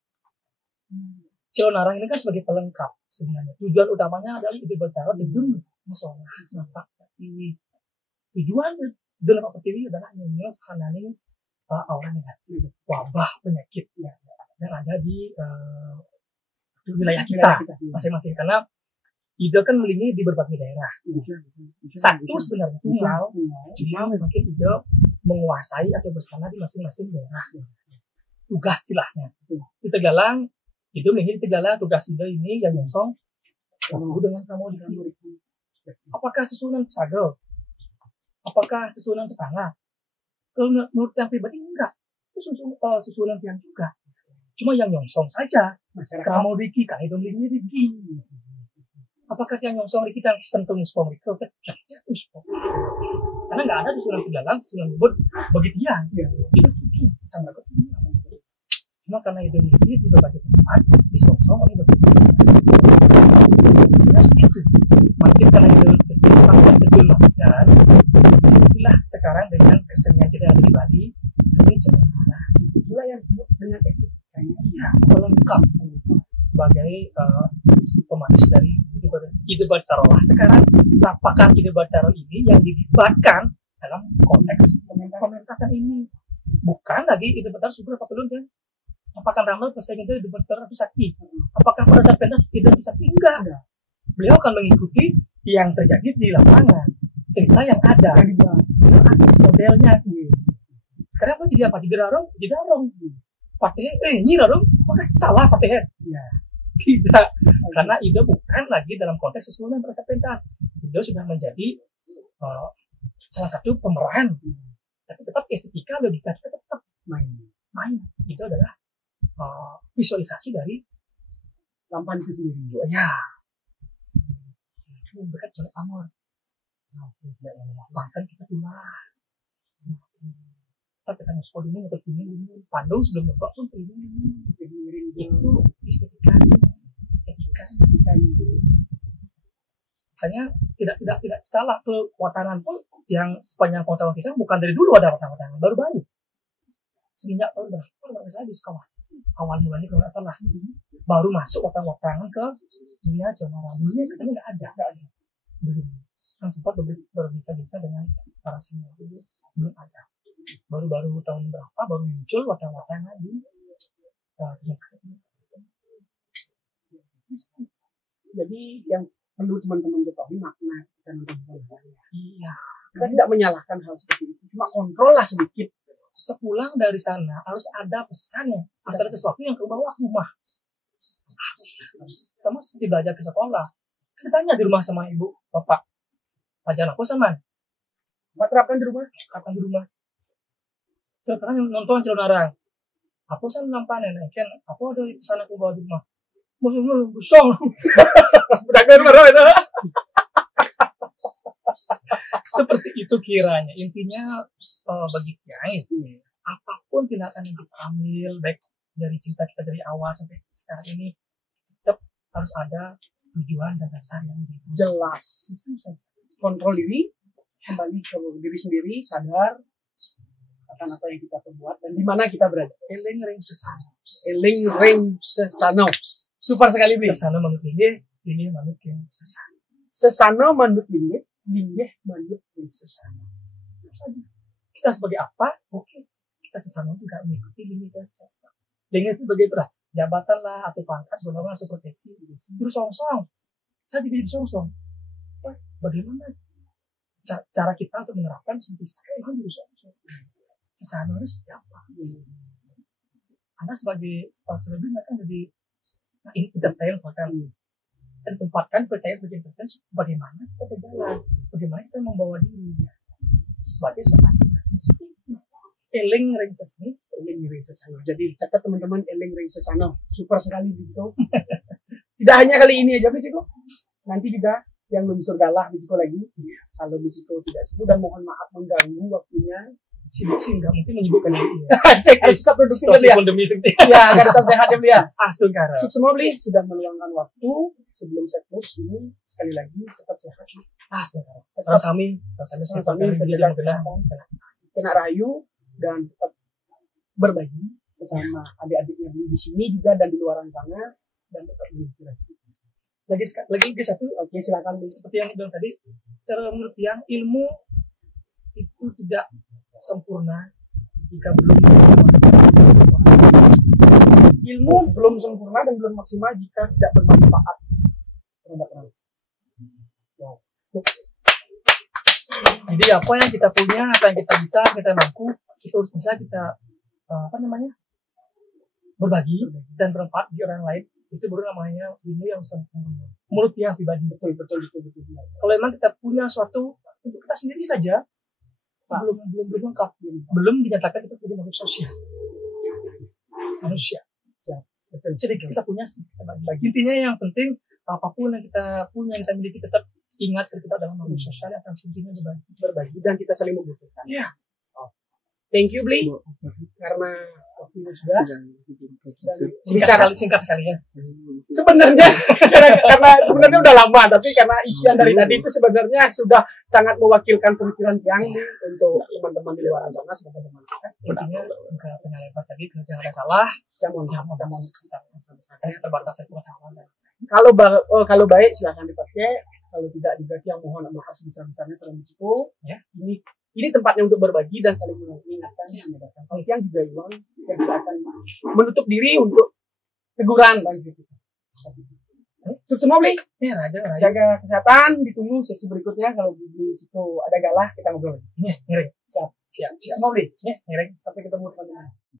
Jalan arang ini kan sebagai pelengkap sebenarnya. Tujuan utamanya adalah ide bertaruh gedung masalah nampak ini. Tujuan dalam pertiwi adalah nyanyi hanani orang yang wabah penyakit yang ada di wilayah kita masing-masing, karena ide kan melingkar di berbagai daerah. Satu sebenarnya cuma mungkin ide menguasai atau bersama di masing-masing daerah. Tugas istilahnya. Di Tegalang ide melingkar Tegalang, tugas ide ini yang nyongsong dengan kamu di apakah susunan pesagel? Apakah susunan tetangga? Kalau menurut yang pribadi enggak. Itu susunan yang juga. Cuma yang nyongsong saja. Kamu Riki, kah itu melingkar Riki. Apakah yang nyongsong Riki dan tentu muspong Riki? Karena nggak ada susunan Tegalang, susunan Bud begitu ya. Itu sih sama ketinggian. Cuma karena itu melingkar di berbagai tempat, disongsong oleh berbagai terus itu. Makin karena itu makin betul dan itulah sekarang dengan kesenian kita yang ada di Bali, seni Jawa. Itulah yang disebut dengan estetikanya pelengkap sebagai pemanis dari ide Bataro. Sekarang apakah ide Bataro ini yang dilibatkan dalam konteks pementasan ini? Bukan lagi ide Bataro super apa belum kan? Apakah Ramal pesaing itu ide Bataro itu sakti? Apakah pada saat pentas ide itu sakti? Enggak. Beliau akan mengikuti yang terjadi di lapangan, cerita yang ada modelnya. Sekarang apa jadi apa? Didarong. Pateh, nyirarong, salah pateh. Ya. Tidak, karena ide bukan lagi dalam konteks susunan pada saat pentas. Ide sudah menjadi salah satu pemeran, tapi tetap estetika logika kita tetap main. Itu adalah visualisasi dari lampan itu sendiri. Ya, itu berkat oleh amor. Bahkan kita tulah. Tapi kan sekolah ini untuk ini Bandung sebelum nyoba pun ini itu estetika sekali. Makanya tidak salah ke watanan pun yang sepanjang pengetahuan kita bukan dari dulu ada watanan baru-baru semenjak tahun berapa nggak salah di sekolah awal mulanya kalau nggak salah baru masuk watanan ke dunia Jawa dulunya katanya nggak ada belum kan sempat berbincang dengan para senior dulu belum ada. Baru tahun berapa baru muncul watan-watan di jadi yang perlu teman-teman ketahui makna dan iya kita tidak menyalahkan hal seperti itu cuma kontrol lah sedikit sepulang dari sana harus ada pesannya harus ada sesuatu yang ke bawah rumah sama seperti belajar ke sekolah kita tanya di rumah sama ibu bapak pelajaran apa sama terapkan di rumah Sekarang yang nonton celana narang. Aku san nampanen kan aku ada pesan aku bawa di rumah. Mau busong. Pedagang marah itu. Seperti itu kiranya. Intinya bagi Tiang itu apapun tindakan yang kita ambil baik dari cinta kita dari awal sampai sekarang ini tetap harus ada tujuan dan dasar yang jelas. Kontrol diri, kembali ke diri sendiri, sadar akan apa yang kita perbuat dan di mana kita berada. Eling ring sesana. Eling ring sesano. Super sekali, Bli. Sesana manut linggih, linggih manut ring sesana. Sesano manut linggih, linggih manut ring sesana. Kita sebagai apa? Oke. Kita sesana tidak mengikuti linggih kita. Linggih itu sebagai berat. Jabatan lah, atau pangkat, golongan, atau profesi. Terus songsong. Saya jadi songsong. Bagaimana cara kita untuk menerapkan seperti saya kan jadi songsong. Sesana itu seperti apa? Karena sebagai selebih kan jadi ini entertain misalkan dan tempatkan percaya sebagai entertain bagaimana kita berjalan, bagaimana kita membawa diri sebagai seorang eling ring sesana, eling ring sesana. Jadi catat teman-teman, eling ring sesana. Super sekali Bijiko. Tidak hanya kali ini aja Bijiko, nanti juga yang belum surgalah Bijiko lagi. Kalau Bijiko tidak sibuk dan mohon maaf mengganggu waktunya. Sibuk sih nggak mungkin menyibukkan ini. Harus tetap produktif ya. Pandemi seperti ya, agar tetap sehat ya Bli ya. Astun kara. Semua Bli sudah meluangkan waktu sebelum set push ini sekali lagi tetap sehat. Astun kara. Sama-sama kena rayu dan tetap berbagi sesama adik-adiknya Bli di sini juga dan di luar sana dan tetap menginspirasi. Lagi satu, oke silakan Bli. Seperti yang bilang tadi, cara menurut yang ilmu itu tidak sempurna jika belum ilmu belum sempurna dan belum maksimal jika tidak bermanfaat terhadap orang. Wow. Jadi apa yang kita punya, apa yang kita bisa, kita mampu, itu harus bisa kita berbagi dan bermanfaat di orang lain. Itu baru namanya ilmu yang sempurna. Menurut yang pribadi betul. Kalau memang kita punya suatu untuk kita sendiri saja, belum lengkap, belum dinyatakan kita sebagai manusia betul. Jadi kita punya kita bagi. Intinya yang penting apapun yang kita punya, yang kita miliki, tetap ingat kita dalam manusia sosial yang akan intinya berbagi dan kita saling membutuhkan. Ya. Thank you Bli karena waktunya sudah singkat sekali ya. Sebenarnya karena sebenarnya udah lama, tapi karena isian dari tadi itu sebenarnya sudah sangat mewakilkan pemikiran Tiang untuk teman-teman di luar sana sebagai teman kita. Intinya enggak pernah lebar tadi, kalau ada salah, mohon saya terbatas pengetahuan. Kalau baik silahkan dipakai, kalau tidak diganti yang mohon maaf sebesar-besarnya. Salam cukup ya. Ini tempatnya untuk berbagi dan saling mengingatkan dan mengingatkan. Kalau Tiang juga Iwan, yang kita akan menutup diri untuk teguran bagi kita. Sukses semua Bli. Ya, jaga kesehatan. Ditunggu sesi berikutnya. Kalau Bli itu ada galah, kita ngobrol lagi. Ngiring. Siap. Semua Bli. Ngiring. Sampai ketemu teman-teman.